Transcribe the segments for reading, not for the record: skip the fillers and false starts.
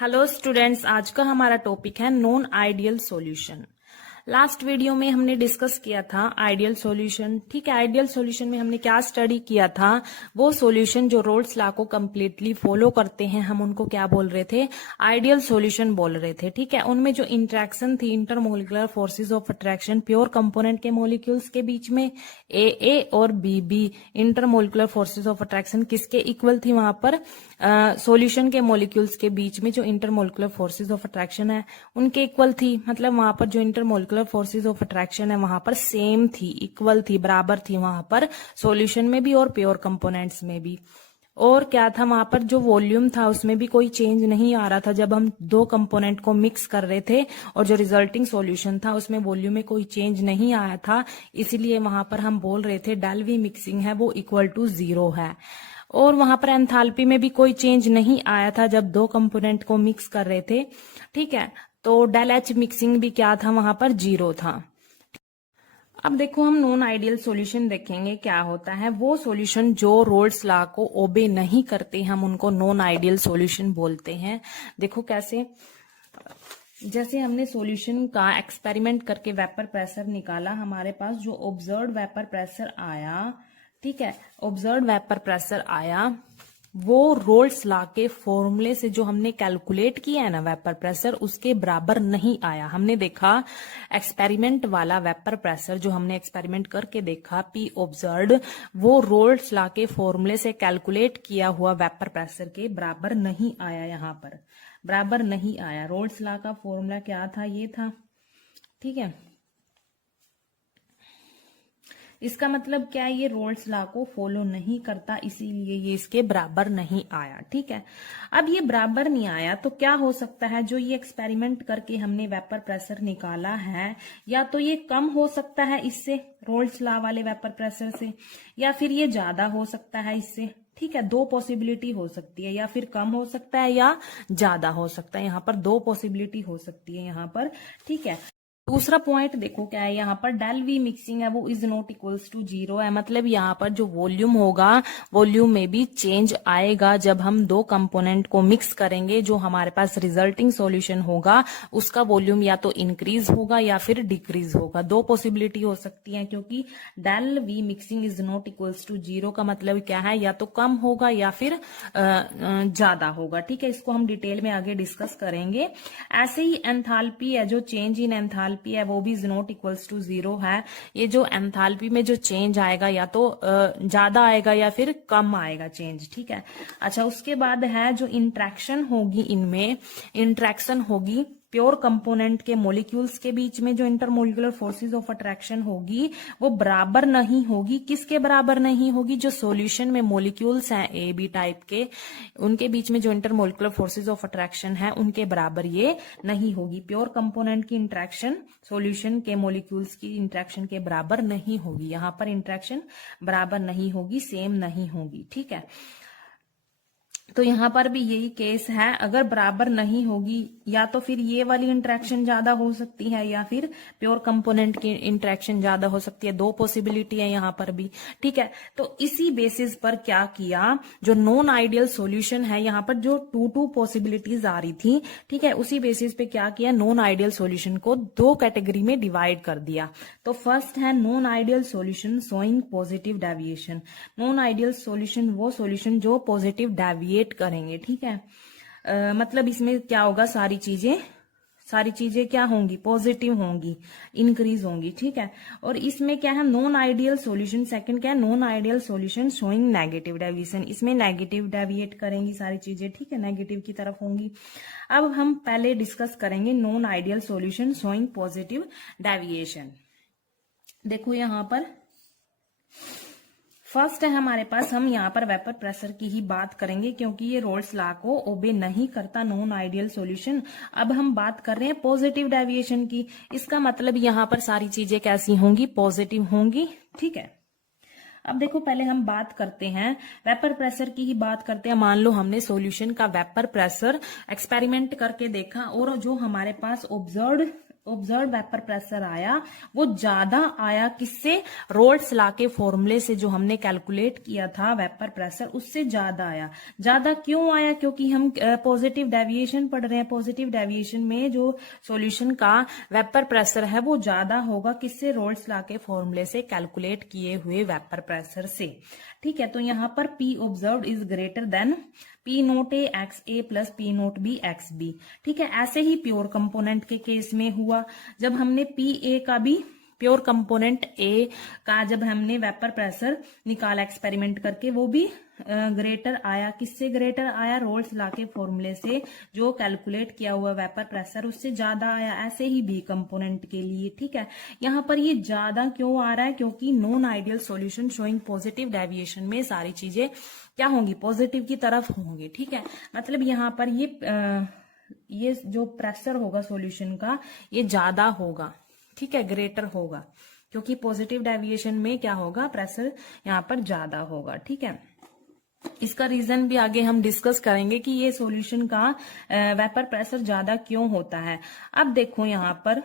Hello students, आज का हमारा टॉपिक है non ideal solution. Last video में हमने डिस्कस किया था आइडियल सॉल्यूशन। ठीक है, आइडियल सॉल्यूशन में हमने क्या स्टडी किया था? वो सॉल्यूशन जो रोल्स लॉ को कंप्लीटली फॉलो करते हैं, हम उनको क्या बोल रहे थे? आइडियल सॉल्यूशन बोल रहे थे। ठीक है, उनमें जो इंटरेक्शन थी, intermolecular forces of attraction pure component के मॉलिक्यूल्स के बीच में, ए और B intermolecular forces of attraction किसके इक्वल थी? वहां पर सॉल्यूशन के मॉलिक्यूल्स के बीच में जो इंटरमोलिकुलर फोर्सेस ऑफ अट्रैक्शन है उनके इक्वल थी। मतलब वहां पर जो इंटरमोलिकुलर फोर्सेस ऑफ अट्रैक्शन है वहां पर सेम थी, इक्वल थी, बराबर थी वहां पर सॉल्यूशन में भी और प्योर कंपोनेंट्स में भी। और क्या था वहां पर? जो वॉल्यूम था उसमें भी कोई चेंज नहीं आ रहा था जब हम दो कंपोनेंट को मिक्स कर रहे थे, और जो रिजल्टिंग सॉल्यूशन था उसमें वॉल्यूम में कोई चेंज नहीं आया था। इसीलिए वहां पर हम बोल रहे थे डेल वी मिक्सिंग है वो इक्वल टू 0 है। और वहां पर एंथैल्पी में भी कोई चेंज नहीं आया था जब दो कंपोनेंट को मिक्स कर रहे थे। ठीक है, तो डेल एच मिक्सिंग भी क्या था? वहां पर 0 था। अब देखो, हम नॉन आइडियल सॉल्यूशन देखेंगे क्या होता है। वो सॉल्यूशन जो रोल्स लॉ को ओबे नहीं करते, हम उनको नॉन आइडियल सॉल्यूशन बोलते हैं। देखो कैसे, जैसे हमने सॉल्यूशन का एक्सपेरिमेंट करके वेपर प्रेशर निकाला, हमारे पास जो ऑब्जर्व्ड वेपर प्रेशर आया, ठीक है, ऑब्जर्व्ड वेपर प्रेशर आया, वो रोल्स लॉ के फॉर्मूले से जो हमने कैलकुलेट किया है ना वेपर प्रेशर, उसके बराबर नहीं आया। हमने देखा एक्सपेरिमेंट वाला वेपर प्रेशर जो हमने एक्सपेरिमेंट करके देखा, पी ऑब्जर्व्ड, वो रोल्स लॉ के फॉर्मूले से कैलकुलेट किया हुआ वेपर प्रेशर के बराबर नहीं आया। यहाँ पर बराबर नहीं आया। रोल्स लॉ का फॉर्मूला क्या था? ये था। ठीक है, इसका मतलब क्या है? ये रोल्स लॉ को फॉलो नहीं करता, इसीलिए ये इसके बराबर नहीं आया। ठीक है, अब ये बराबर नहीं आया तो क्या हो सकता है? जो ये एक्सपेरिमेंट करके हमने वेपर प्रेशर निकाला है, या तो ये कम हो सकता है इससे, रोल्स लॉ वाले वेपर प्रेशर से, या फिर ये ज्यादा हो सकता है इससे। ठीक है, दो पॉसिबिलिटी हो सकती है, या फिर कम हो सकता है या ज्यादा हो सकता है। यहाँ पर दो पॉसिबिलिटी हो सकती है यहाँ पर। ठीक है, दूसरा पॉइंट देखो क्या है यहाँ पर, डेल वी मिक्सिंग है वो इज नॉट इक्वल्स टू 0 है। मतलब यहाँ पर जो वॉल्यूम होगा, वॉल्यूम में भी चेंज आएगा जब हम दो कंपोनेंट को मिक्स करेंगे। जो हमारे पास रिजल्टिंग सॉल्यूशन होगा उसका वॉल्यूम या तो इंक्रीज होगा या फिर डिक्रीज होगा। दो पॉसिबिलिटी हो सकती है, क्योंकि del v mixing is not equals to 0 का मतलब क्या है? या तो कम होगा या फिर ज्यादा होगा। ठीक है, इसको हम डिटेल में आगे डिस्कस करेंगे। ऐसे ही एंथैल्पी है, जो चेंज इन एंथैल्पी है वो भी नॉट इक्वल्स टू 0 है। ये जो एंथैल्पी में जो चेंज आएगा या तो ज्यादा आएगा या फिर कम आएगा चेंज। ठीक है, अच्छा, उसके बाद है जो इंट्रैक्शन होगी, इनमें इंट्रैक्शन होगी प्योर कंपोनेंट के मॉलिक्यूल्स के बीच में। जो इंटरमोलिकुलर फोर्सेस ऑफ अट्रैक्शन होगी वो बराबर नहीं होगी। किसके बराबर नहीं होगी? जो सॉल्यूशन में मॉलिक्यूल्स हैं ए बी टाइप के, उनके बीच में जो इंटरमोलिकुलर फोर्सेस ऑफ अट्रैक्शन है उनके बराबर ये नहीं होगी। प्योर कंपोनेंट की इंट्रैक्शन सॉल्यूशन के मॉलिक्यूल्स की इंट्रैक्शन के बराबर नहीं होगी। यहाँ पर इंट्रैक्शन बराबर नहीं होगी, सेम नहीं होगी। ठीक है, तो यहाँ पर भी यही केस है। अगर बराबर नहीं होगी, या तो फिर ये वाली इंटरेक्शन ज्यादा हो सकती है या फिर प्योर कंपोनेंट की इंटरेक्शन ज्यादा हो सकती है। दो पॉसिबिलिटी है यहाँ पर भी। ठीक है, तो इसी बेसिस पर क्या किया, जो नॉन आइडियल सॉल्यूशन है, यहाँ पर जो टू पॉसिबिलिटीज आ रही थी, ठीक है, उसी बेसिस पे क्या किया, नॉन आइडियल सॉल्यूशन को दो कैटेगरी में डिवाइड कर दिया। तो फर्स्ट है non ideal solution showing positive deviation. Non ideal solution वो सॉल्यूशन जो पॉजिटिव डेविएट करेंगे। ठीक है, मतलब इसमें क्या होगा, सारी चीजें क्या होंगी? पॉजिटिव होंगी, इंक्रीज होंगी। ठीक है, और इसमें क्या है, नॉन आइडियल सॉल्यूशन। सेकंड क्या है, non ideal solution showing negative deviation. इसमें नेगेटिव डेविएट करेंगी सारी चीजें। ठीक है, नेगेटिव की तरफ होंगी। अब हम पहले डिस्कस करेंगे non ideal solution showing positive deviation. देखो यहाँ पर फर्स्ट है हमारे पास, हम यहाँ पर वेपर प्रेशर की ही बात करेंगे क्योंकि ये रोल्स लॉ को ओबे नहीं करता, नॉन आइडियल सॉल्यूशन। अब हम बात कर रहे हैं पॉजिटिव डेविएशन की। इसका मतलब यहाँ पर सारी चीजें कैसी होंगी? पॉजिटिव होंगी। ठीक है, अब देखो पहले हम बात करते हैं वेपर प्रेशर की ही बात करते हैं। मान लो हमने सॉल्यूशन का वेपर प्रेशर एक्सपेरिमेंट करके देखा, और जो हमारे पास ऑब्जर्व्ड ऑब्जर्व वेपर प्रेशर आया वो ज्यादा आया किससे, रोल्स लॉ के फॉर्मूले से जो हमने कैलकुलेट किया था वेपर प्रेशर, उससे ज्यादा आया। ज्यादा क्यों आया, क्योंकि हम पॉजिटिव डेविएशन पढ़ रहे हैं। पॉजिटिव डेविएशन में जो सॉल्यूशन का वेपर प्रेशर है वो ज्यादा होगा किससे, रोल्स लॉ के फॉर्मूले से कैलकुलेट किए हुए वेपर प्रेशर से। ठीक है, तो यहां पर P observed is greater than P nought A x A plus P nought B x B. ठीक है, ऐसे ही प्योर कंपोनेंट के केस में हुआ, जब हमने पी ए का भी, प्योर कंपोनेंट ए का जब हमने वेपर प्रेशर निकाला एक्सपेरिमेंट करके, वो भी ग्रेटर आया। किससे ग्रेटर आया, रोल्स लॉ के फॉर्मूले से जो कैलकुलेट किया हुआ वेपर प्रेशर उससे ज्यादा आया। ऐसे ही बी कंपोनेंट के लिए। ठीक है, यहाँ पर ये ज्यादा क्यों आ रहा है, क्योंकि non ideal solution showing positive deviation में सारी चीजें क्या होंगी, पॉजिटिव की तरफ होंगी। ठीक है, मतलब यहाँ पर ये जो प्रेशर होगा सॉल्यूशन का ये ज्यादा होगा। ठीक है, ग्रेटर होगा, क्योंकि पॉजिटिव डेविएशन में क्या होगा, प्रेशर यहाँ पर ज्यादा होगा। ठीक है, इसका रीजन भी आगे हम डिस्कस करेंगे कि ये सॉल्यूशन का वेपर प्रेशर ज्यादा क्यों होता है। अब देखो यहाँ पर,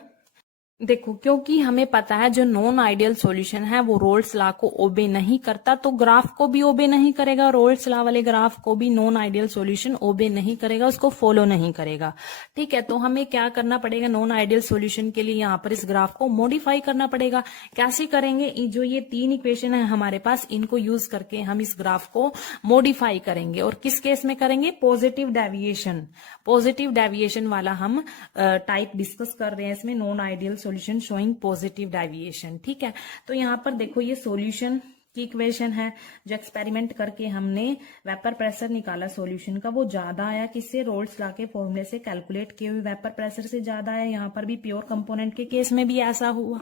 देखो क्योंकि हमें पता है जो नॉन आइडियल सॉल्यूशन है वो रोल्स लॉ को ओबे नहीं करता, तो ग्राफ को भी ओबे नहीं करेगा। रोल्स लॉ वाले ग्राफ को भी नॉन आइडियल सॉल्यूशन ओबे नहीं करेगा, उसको फॉलो नहीं करेगा। ठीक है, तो हमें क्या करना पड़ेगा, नॉन आइडियल सॉल्यूशन के लिए यहाँ पर इस ग्राफ को मॉडिफाई करना पड़ेगा। कैसे करेंगे, जो ये 3 इक्वेशन है हमारे पास, इनको यूज करके हम इस ग्राफ को मॉडिफाई करेंगे। और किस केस में करेंगे, पॉजिटिव डेविएशन, पॉजिटिव डेविएशन वाला हम टाइप डिस्कस कर रहे हैं इसमें, non ideal solution showing positive deviation. ठीक है, तो यहाँ पर देखो ये सॉल्यूशन की इक्वेशन है जो एक्सपेरिमेंट करके हमने वेपर प्रेशर निकाला सॉल्यूशन का, वो ज्यादा आया किससे, रोल्स लॉ के फॉर्मूले से कैलकुलेट किए हुए वेपर प्रेशर से ज्यादा आया। यहाँ पर भी प्योर कंपोनेंट के केस में भी ऐसा हुआ।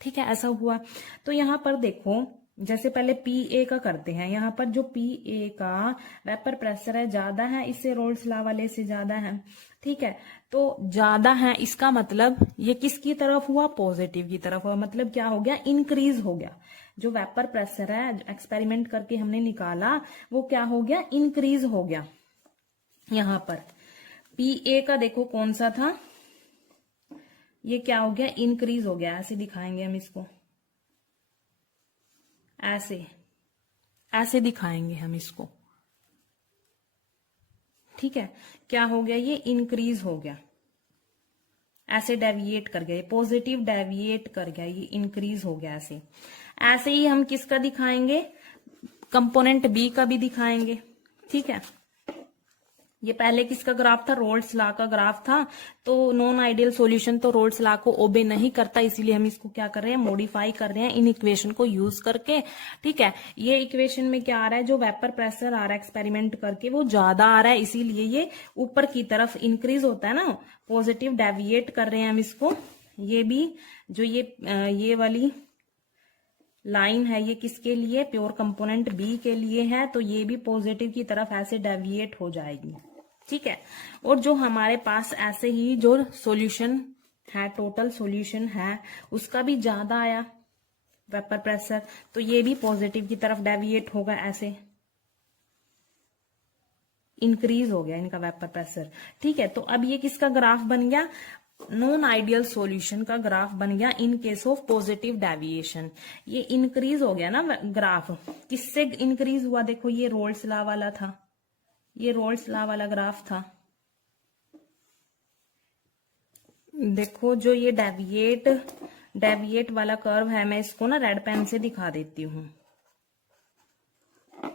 ठीक है, ऐसा हुआ। तो यहाँ पर देखो, जैसे पहले पी ए का करते हैं, यहाँ पर जो पी ए का वेपर प्रेशर है ज्यादा है, इससे रोल्स लॉ वाले से ज्यादा है। ठीक है, तो ज्यादा है, इसका मतलब ये किसकी तरफ हुआ, पॉजिटिव की तरफ हुआ। मतलब क्या हो गया, इंक्रीज हो गया। जो वेपर प्रेशर है एक्सपेरिमेंट करके हमने निकाला वो क्या हो गया, इंक्रीज हो गया। यहाँ पर पी ए का देखो कौन सा था, ये क्या हो गया, इंक्रीज हो गया। ऐसे दिखाएंगे हम इसको, ऐसे ऐसे दिखाएंगे हम इसको। ठीक है, क्या हो गया, ये इंक्रीज हो गया, ऐसे डेविएट कर गया, पॉजिटिव डेविएट कर गया, ये इंक्रीज हो गया। ऐसे ऐसे ही हम किसका दिखाएंगे, कंपोनेंट बी का भी दिखाएंगे। ठीक है, ये पहले किसका ग्राफ था, रोल्स लॉ का ग्राफ था। तो नॉन आइडियल सॉल्यूशन तो रोल्स लॉ को ओबे नहीं करता, इसीलिए हम इसको क्या कर रहे हैं, मॉडिफाई कर रहे हैं इन इक्वेशन को यूज करके। ठीक है, ये इक्वेशन में क्या आ रहा है, जो वेपर प्रेशर आ रहा है एक्सपेरिमेंट करके वो ज्यादा आ रहा है, इसीलिए ये ऊपर की तरफ इंक्रीज होता है ना, पॉजिटिव डेविएट कर रहे हैं हम इसको। ये भी जो ये वाली लाइन है ये किसके लिए, प्योर कंपोनेंट बी के लिए है, तो ये भी पॉजिटिव की तरफ ऐसे डेविएट हो जाएगी। ठीक है, और जो हमारे पास ऐसे ही जो सॉल्यूशन है, टोटल सॉल्यूशन है, उसका भी ज्यादा आया वेपर प्रेशर, तो ये भी पॉजिटिव की तरफ डेविएट होगा, ऐसे इंक्रीज हो गया इनका वेपर प्रेशर। ठीक है, तो अब ये किसका ग्राफ बन गया, नॉन आइडियल सॉल्यूशन का ग्राफ बन गया in case of positive deviation. ये इंक्रीज हो गया ना ग्राफ, किससे इंक्रीज हुआ, देखो ये रोल्स लॉ वाला था, ये रोल्स लॉ वाला ग्राफ था। देखो जो ये डेविएट वाला कर्व है, मैं इसको ना रेड पेन से दिखा देती हूं,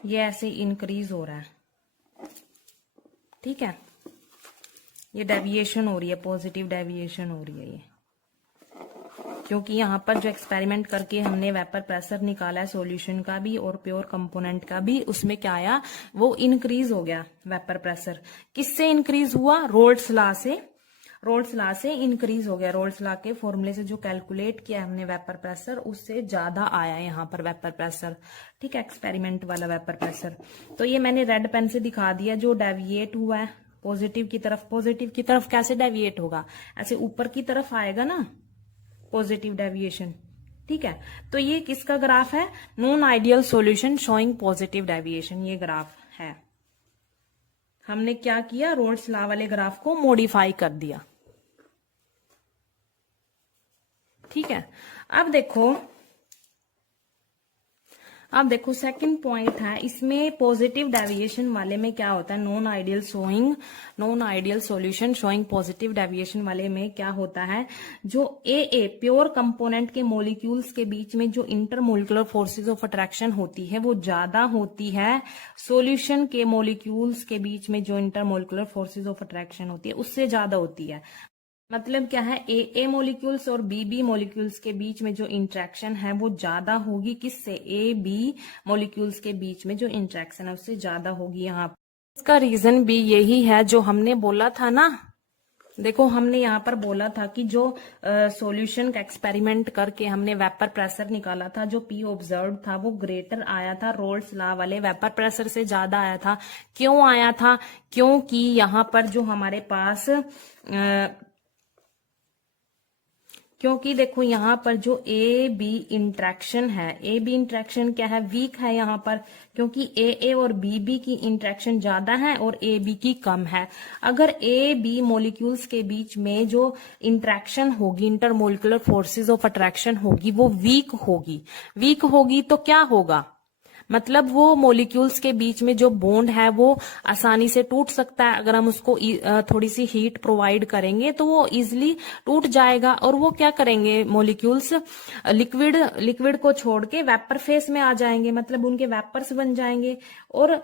ये ऐसे इंक्रीज हो रहा है। ठीक है, ये डेविएशन हो रही है, पॉजिटिव डेविएशन हो रही है ये, क्योंकि यहाँ पर जो एक्सपेरिमेंट करके हमने वेपर प्रेशर निकाला है सॉल्यूशन का भी और प्योर कंपोनेंट का भी, उसमें क्या आया, वो इंक्रीज हो गया वेपर प्रेशर। किससे इंक्रीज हुआ, रोल्स लॉ से, रोल्स लॉ से इंक्रीज हो गया। रोल्स लॉ के फॉर्मूले से जो कैलकुलेट किया हमने वेपर प्रेशर, उससे ज्यादा आया यहाँ पर वेपर प्रेशर। ठीक है, एक्सपेरिमेंट वाला वेपर प्रेशर। तो ये मैंने रेड पेन से दिखा दिया, जो डेविएट हुआ है पॉजिटिव की तरफ। पॉजिटिव की तरफ कैसे डेविएट होगा, ऐसे ऊपर की तरफ आएगा ना पॉजिटिव डेविएशन। ठीक है, तो ये किसका ग्राफ है, non ideal solution showing positive deviation, ये ग्राफ है। हमने क्या किया, रोल्स लॉ वाले ग्राफ को मॉडिफाई कर दिया। ठीक है। अब देखो सेकंड पॉइंट है, इसमें पॉजिटिव डेविएशन वाले में क्या होता है, non ideal solution showing positive deviation वाले में क्या होता है, जो ए प्योर कंपोनेंट के मॉलिक्यूल्स के बीच में जो इंटरमोलिकुलर फोर्सेज ऑफ अट्रैक्शन होती है वो ज्यादा होती है सॉल्यूशन के मॉलिक्यूल्स के बीच में जो इंटरमोलिकुलर फोर्सेज ऑफ अट्रैक्शन होती है उससे ज्यादा होती है। मतलब क्या है, ए मॉलिक्यूल्स और बी मॉलिक्यूल्स के बीच में जो इंट्रैक्शन है वो ज्यादा होगी, किससे, ए बी मॉलिक्यूल्स के बीच में जो इंट्रैक्शन है उससे ज्यादा होगी। यहाँ इसका रीजन भी यही है जो हमने बोला था ना, देखो हमने यहाँ पर बोला था कि जो सॉल्यूशन का एक्सपेरिमेंट करके हमने वेपर प्रेशर निकाला था, जो पी ऑब्जर्व था वो ग्रेटर आया था, रोल्स लॉ वाले वेपर प्रेशर से ज्यादा आया था। क्यों आया था, क्योंकि यहाँ पर जो हमारे पास क्योंकि देखो यहाँ पर जो ए बी इंट्रैक्शन है, ए बी इंट्रैक्शन क्या है, वीक है यहाँ पर, क्योंकि ए और बी की इंट्रैक्शन ज्यादा है और ए बी की कम है। अगर ए बी मॉलिक्यूल्स के बीच में जो इंट्रैक्शन होगी, इंटरमोलिकुलर फोर्सेस ऑफ अट्रैक्शन होगी, वो वीक होगी तो क्या होगा, मतलब वो मॉलिक्यूल्स के बीच में जो बॉन्ड है वो आसानी से टूट सकता है। अगर हम उसको थोड़ी सी हीट प्रोवाइड करेंगे तो वो इजिली टूट जाएगा, और वो क्या करेंगे, मॉलिक्यूल्स लिक्विड को छोड़ के वेपर फेस में आ जाएंगे, मतलब उनके वेपर्स बन जाएंगे। और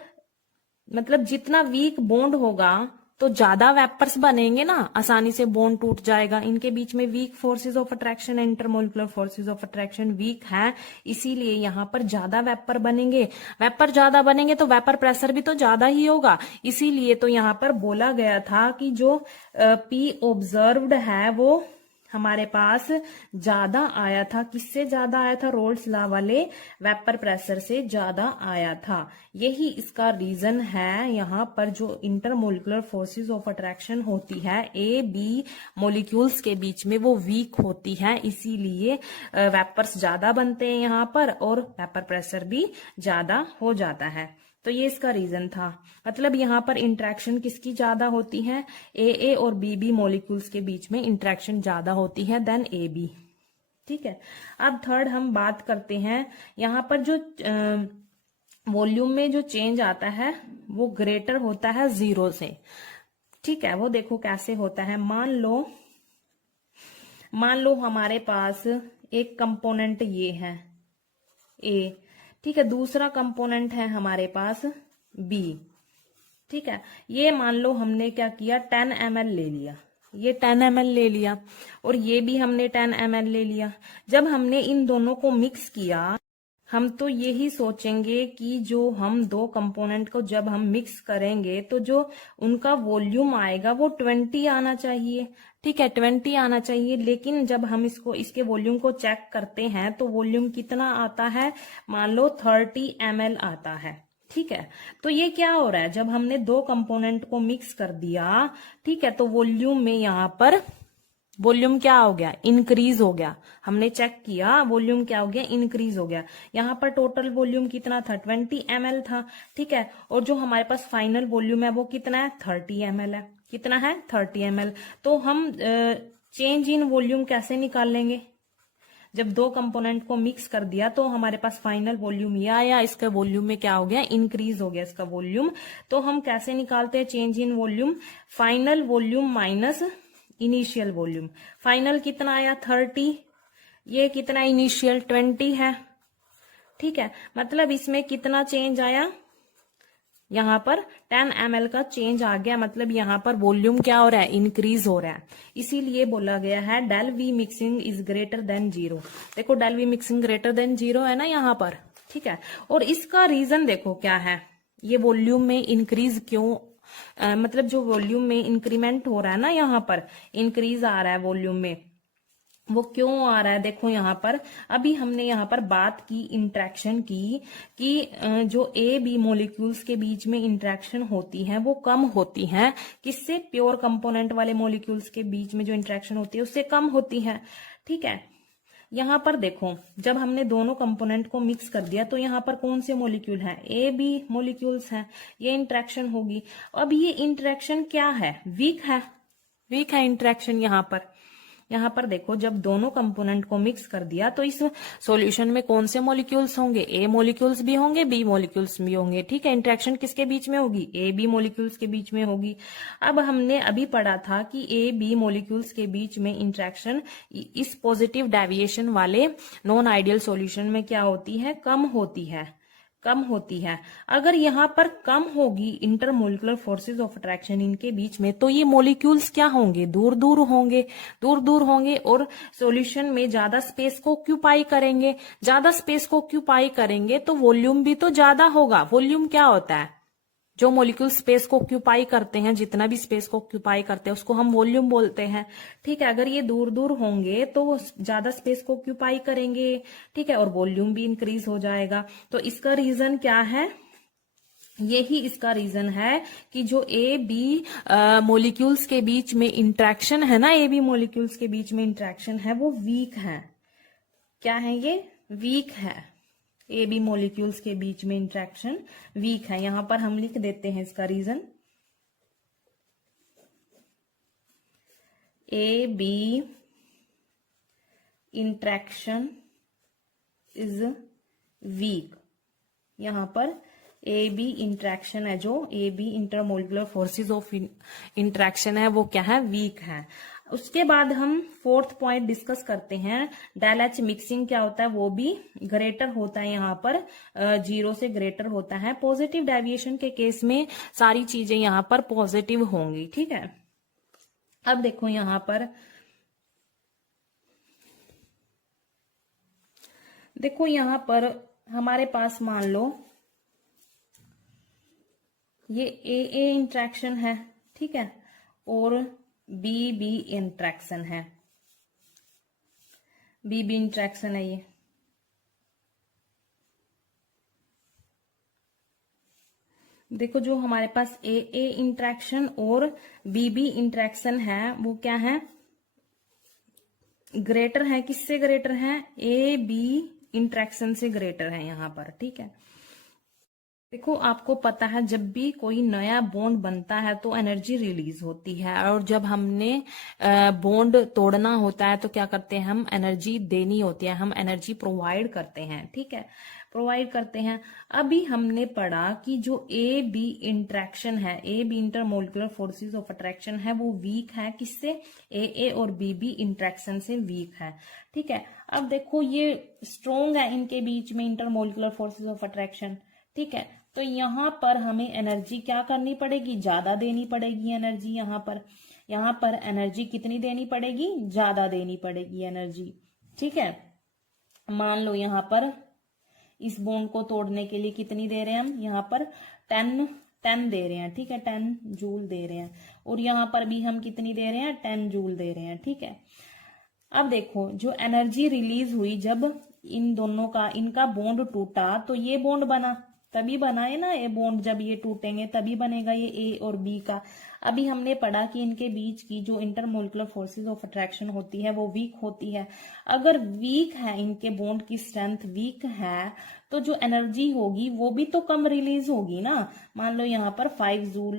मतलब जितना वीक बॉन्ड होगा तो ज्यादा वेपर्स बनेंगे ना, आसानी से बॉन्ड टूट जाएगा। इनके बीच में weak forces of attraction, intermolecular forces of attraction weak है, इसीलिए यहाँ पर ज्यादा वेपर बनेंगे। वेपर ज्यादा बनेंगे तो वेपर प्रेशर भी तो ज्यादा ही होगा, इसीलिए तो यहाँ पर बोला गया था कि जो पी ऑब्जर्व्ड है वो हमारे पास ज्यादा आया था। किससे ज्यादा आया था, रोल्स लॉ वाले वेपर प्रेशर से ज्यादा आया था। यही इसका रीजन है। यहाँ पर जो इंटरमोलिकुलर फोर्सेस ऑफ अट्रैक्शन होती है ए बी मॉलिक्यूल्स के बीच में वो वीक होती है, इसीलिए वेपर्स ज्यादा बनते हैं यहाँ पर और वेपर प्रेशर भी ज्यादा हो जाता है। तो ये इसका रीजन था। मतलब यहाँ पर इंट्रैक्शन किसकी ज्यादा होती है, ए और बी मॉलिक्यूल्स के बीच में इंट्रैक्शन ज्यादा होती है देन ए बी। ठीक है। अब थर्ड हम बात करते हैं, यहाँ पर जो वॉल्यूम में जो चेंज आता है वो ग्रेटर होता है 0 से। ठीक है, वो देखो कैसे होता है। मान लो हमारे पास एक कंपोनेंट ये है ए, ठीक है, दूसरा कंपोनेंट है हमारे पास बी। ठीक है, ये मान लो हमने क्या किया, 10 ml ले लिया, ये 10 ml ले लिया और ये भी हमने 10 ml ले लिया। जब हमने इन दोनों को मिक्स किया, हम तो यही सोचेंगे कि जो हम दो कंपोनेंट को जब हम मिक्स करेंगे तो जो उनका वॉल्यूम आएगा वो 20 आना चाहिए। ठीक है, 20 आना चाहिए, लेकिन जब हम इसके वॉल्यूम को चेक करते हैं तो वॉल्यूम कितना आता है, मान लो 30 ml आता है। ठीक है, तो ये क्या हो रहा है, जब हमने दो कंपोनेंट को मिक्स कर दिया, ठीक है, तो वॉल्यूम में यहाँ पर वॉल्यूम क्या हो गया, इंक्रीज हो गया। हमने चेक किया वॉल्यूम क्या हो गया, इंक्रीज हो गया। यहाँ पर टोटल वॉल्यूम कितना था, 20 ml था। ठीक है, और जो हमारे पास फाइनल वॉल्यूम है वो कितना है, 30 ml है। कितना है, 30 ml। तो हम चेंज इन वॉल्यूम कैसे निकाल लेंगे, जब दो कंपोनेंट को मिक्स कर दिया तो हमारे पास फाइनल वॉल्यूम ये आया, इसका वॉल्यूम में क्या हो गया, इंक्रीज हो गया इसका वॉल्यूम। तो हम कैसे निकालते हैं change in volume, final volume minus initial volume. Final कितना आया 30, ये कितना इनिशियल 20 है। ठीक है, मतलब इसमें कितना चेंज आया, यहाँ पर 10 ml का चेंज आ गया। मतलब यहाँ पर वॉल्यूम क्या हो रहा है, इंक्रीज हो रहा है। इसीलिए बोला गया है del v mixing is greater than 0। देखो del v mixing greater than 0 है ना यहाँ पर। ठीक है, और इसका रीजन देखो क्या है, ये वॉल्यूम में इंक्रीज क्यों, मतलब जो वॉल्यूम में इंक्रीमेंट हो रहा है ना, यहाँ पर इंक्रीज आ रहा है वॉल्यूम में, वो क्यों आ रहा है, देखो यहाँ पर अभी हमने यहाँ पर बात की इंट्रैक्शन की कि जो ए बी मॉलिक्यूल्स के बीच में इंट्रैक्शन होती है वो कम होती है, किससे, प्योर कंपोनेंट वाले मॉलिक्यूल्स के बीच में जो इंट्रैक्शन होती है उससे कम होती है। ठीक है, यहाँ पर देखो जब हमने दोनों कंपोनेंट को मिक्स कर दिया तो यहाँ पर कौन से मॉलिक्यूल है, ए बी मॉलिक्यूल्स हैं, ये इंट्रैक्शन होगी। अब ये इंट्रैक्शन क्या है, वीक है इंट्रैक्शन यहाँ पर। यहाँ पर देखो, जब दोनों कंपोनेंट को मिक्स कर दिया तो इस सॉल्यूशन में कौन से मॉलिक्यूल्स होंगे, ए मॉलिक्यूल्स भी होंगे, बी मॉलिक्यूल्स भी होंगे। ठीक है, इंटरेक्शन किसके बीच में होगी, ए बी मॉलिक्यूल्स के बीच में होगी। अब हमने अभी पढ़ा था कि ए बी मॉलिक्यूल्स के बीच में इंटरेक्शन इस पॉजिटिव डेविएशन वाले नॉन आइडियल सॉल्यूशन में क्या होती है, कम होती है, कम होती है। अगर यहाँ पर कम होगी इंटरमोलिकुलर फोर्सेस ऑफ अट्रैक्शन इनके बीच में, तो ये मॉलिक्यूल्स क्या होंगे, दूर दूर होंगे, दूर दूर होंगे और सॉल्यूशन में ज्यादा स्पेस को ऑक्यूपाई करेंगे। ज्यादा स्पेस को ऑक्यूपाई करेंगे तो वॉल्यूम भी तो ज्यादा होगा। वॉल्यूम क्या होता है, जो मॉलिक्यूल स्पेस को ऑक्यूपाई करते हैं, जितना भी स्पेस को ऑक्यूपाई करते हैं उसको हम वॉल्यूम बोलते हैं। ठीक है, अगर ये दूर दूर होंगे तो वो ज्यादा स्पेस को ऑक्यूपाई करेंगे। ठीक है, और वॉल्यूम भी इंक्रीज हो जाएगा। तो इसका रीजन क्या है, यही इसका रीजन है कि जो ए बी मॉलिक्यूल्स के बीच में इंट्रैक्शन है ना, ए बी मॉलिक्यूल्स के बीच में इंट्रैक्शन है वो वीक है। क्या है ये, वीक है। ए बी मॉलिक्यूल्स के बीच में इंट्रैक्शन वीक है। यहां पर हम लिख देते हैं इसका reason, A B interaction is weak. यहां पर ए बी इंट्रैक्शन है, जो A B intermolecular forces of interaction है वो क्या है, वीक है। उसके बाद हम फोर्थ पॉइंट डिस्कस करते हैं, डेल एच मिक्सिंग क्या होता है, वो भी ग्रेटर होता है, यहाँ पर 0 से ग्रेटर होता है। पॉजिटिव डेविएशन के केस में सारी चीजें यहाँ पर पॉजिटिव होंगी। ठीक है, अब देखो यहाँ पर, देखो यहाँ पर हमारे पास मान लो ये ए इंट्रैक्शन है, ठीक है, और बी बी इंट्रैक्शन है, बी बी इंट्रैक्शन है ये। देखो जो हमारे पास ए इंट्रैक्शन और बी बी इंट्रैक्शन है वो क्या है, ग्रेटर है। किससे ग्रेटर है, ए बी इंट्रैक्शन से ग्रेटर है यहाँ पर। ठीक है, देखो आपको पता है जब भी कोई नया बॉन्ड बनता है तो एनर्जी रिलीज होती है, और जब हमने बॉन्ड तोड़ना होता है तो क्या करते हैं, हम एनर्जी देनी होती है, हम एनर्जी प्रोवाइड करते हैं। ठीक है, प्रोवाइड करते हैं। अभी हमने पढ़ा कि जो ए बी इंट्रैक्शन है, A B intermolecular forces of attraction है वो वीक है। किससे, ए और बी बी इंट्रैक्शन से वीक है। ठीक है, अब देखो ये स्ट्रोंग है इनके बीच में इंटरमोलिकुलर फोर्सेस ऑफ अट्रैक्शन। ठीक है, तो यहाँ पर हमें एनर्जी क्या करनी पड़ेगी, ज्यादा देनी पड़ेगी एनर्जी। यहाँ पर एनर्जी कितनी देनी पड़ेगी, ज्यादा देनी पड़ेगी एनर्जी। ठीक है, मान लो यहाँ पर इस बॉन्ड को तोड़ने के लिए कितनी दे रहे हैं हम, यहाँ पर 10 दे रहे हैं। ठीक है, 10 जूल दे रहे हैं, और यहाँ पर भी हम कितनी दे रहे हैं, 10 जूल दे रहे हैं। ठीक है, अब देखो जो एनर्जी रिलीज हुई जब इन दोनों का, इनका बॉन्ड टूटा तो ये बॉन्ड बना, तभी बना है ना ये बॉन्ड, जब ये टूटेंगे तभी बनेगा ये ए और बी का। अभी हमने पढ़ा कि इनके बीच की जो इंटरमोलिकुलर फोर्सेस ऑफ अट्रैक्शन होती है वो वीक होती है। अगर वीक है, इनके बॉन्ड की स्ट्रेंथ वीक है, तो जो एनर्जी होगी वो भी तो कम रिलीज होगी ना। मान लो यहाँ पर 5 जूल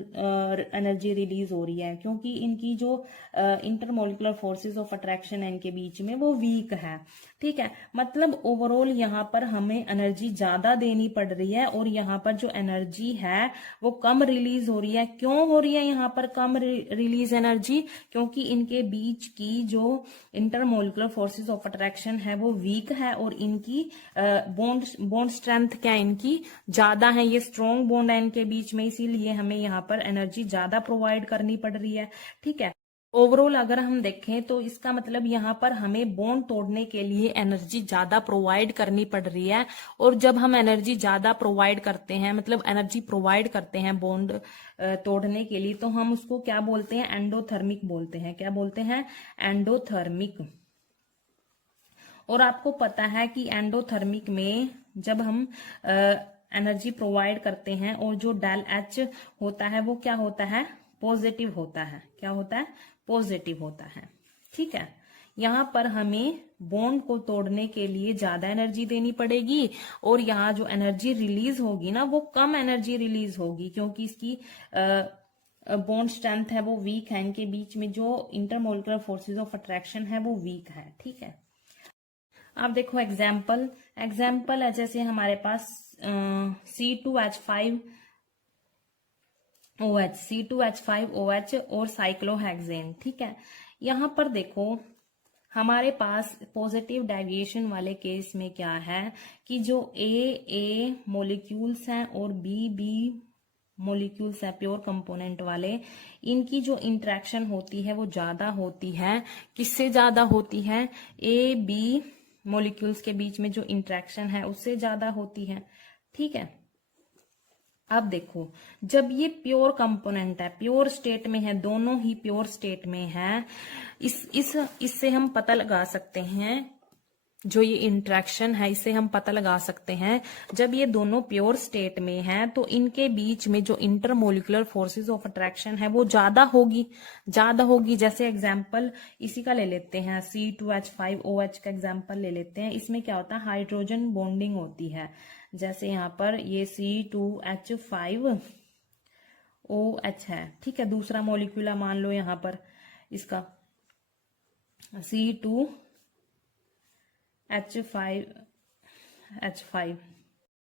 एनर्जी रिलीज हो रही है, क्योंकि इनकी जो इंटरमोलिकुलर फोर्सेस ऑफ अट्रैक्शन है इनके बीच में वो वीक है। ठीक है, मतलब ओवरऑल यहाँ पर हमें एनर्जी ज्यादा देनी पड़ रही है, और यहाँ पर जो एनर्जी है वो कम रिलीज हो रही है। क्यों हो रही है यहाँ पर कम रिलीज एनर्जी, क्योंकि इनके बीच की जो इंटरमोलिकुलर फोर्सेस ऑफ अट्रैक्शन है वो वीक है, और इनकी बॉन्ड स्ट्रेंथ क्या है, इनकी ज्यादा है। ये स्ट्रॉन्ग बॉन्ड है इनके बीच में, इसीलिए हमें यहाँ पर एनर्जी ज्यादा प्रोवाइड करनी पड़ रही है। ठीक है, ओवरऑल अगर हम देखें तो इसका मतलब यहाँ पर हमें बॉन्ड तोड़ने के लिए एनर्जी ज्यादा प्रोवाइड करनी पड़ रही है, और जब हम एनर्जी ज्यादा प्रोवाइड करते हैं, मतलब एनर्जी प्रोवाइड करते हैं बॉन्ड तोड़ने के लिए, तो हम उसको क्या बोलते हैं, एंडोथर्मिक बोलते हैं। क्या बोलते हैं, एंडोथर्मिक। और आपको पता है कि एंडोथर्मिक में जब हम एनर्जी प्रोवाइड करते हैं और जो डेल एच होता है वो क्या होता है, पॉजिटिव होता है। क्या होता है, पॉजिटिव होता है। ठीक है, यहाँ पर हमें बॉन्ड को तोड़ने के लिए ज्यादा एनर्जी देनी पड़ेगी, और यहाँ जो एनर्जी रिलीज होगी ना वो कम एनर्जी रिलीज होगी, क्योंकि इसकी बॉन्ड स्ट्रेंथ है वो वीक है, इनके बीच में जो इंटरमोलिकुलर फोर्सेस ऑफ अट्रैक्शन है वो वीक है। ठीक है, अब देखो एग्जाम्पल है, जैसे हमारे पास C2H5OH, C2H5OH और साइक्लोहेक्सेन। ठीक है, यहां पर देखो हमारे पास पॉजिटिव डेविएशन वाले केस में क्या है कि जो ए मोलिक्यूल्स हैं और बी मोलिक्यूल्स है प्योर कंपोनेंट वाले, इनकी जो इंटरेक्शन होती है वो ज्यादा होती है। किससे ज्यादा होती है? ए बी मोलिक्यूल्स के बीच में जो इंटरेक्शन है उससे ज्यादा होती है। ठीक है, अब देखो जब ये प्योर कंपोनेंट है, प्योर स्टेट में है, दोनों ही प्योर स्टेट में है, इससे हम पता लगा सकते हैं, जो ये इंटरेक्शन है इससे हम पता लगा सकते हैं जब ये दोनों प्योर स्टेट में हैं तो इनके बीच में जो इंटरमोलिकुलर फोर्सेस ऑफ अट्रैक्शन है वो ज्यादा होगी। जैसे एग्जांपल इसी का ले लेते हैं, C2H5OH का एग्जांपल ले लेते हैं। इसमें क्या होता है? हाइड्रोजन बॉन्डिंग होती है। जैसे यहाँ पर ये C2H5OH है। ठीक है, दूसरा मॉलिक्यूल मान लो यहाँ पर इसका C2H5।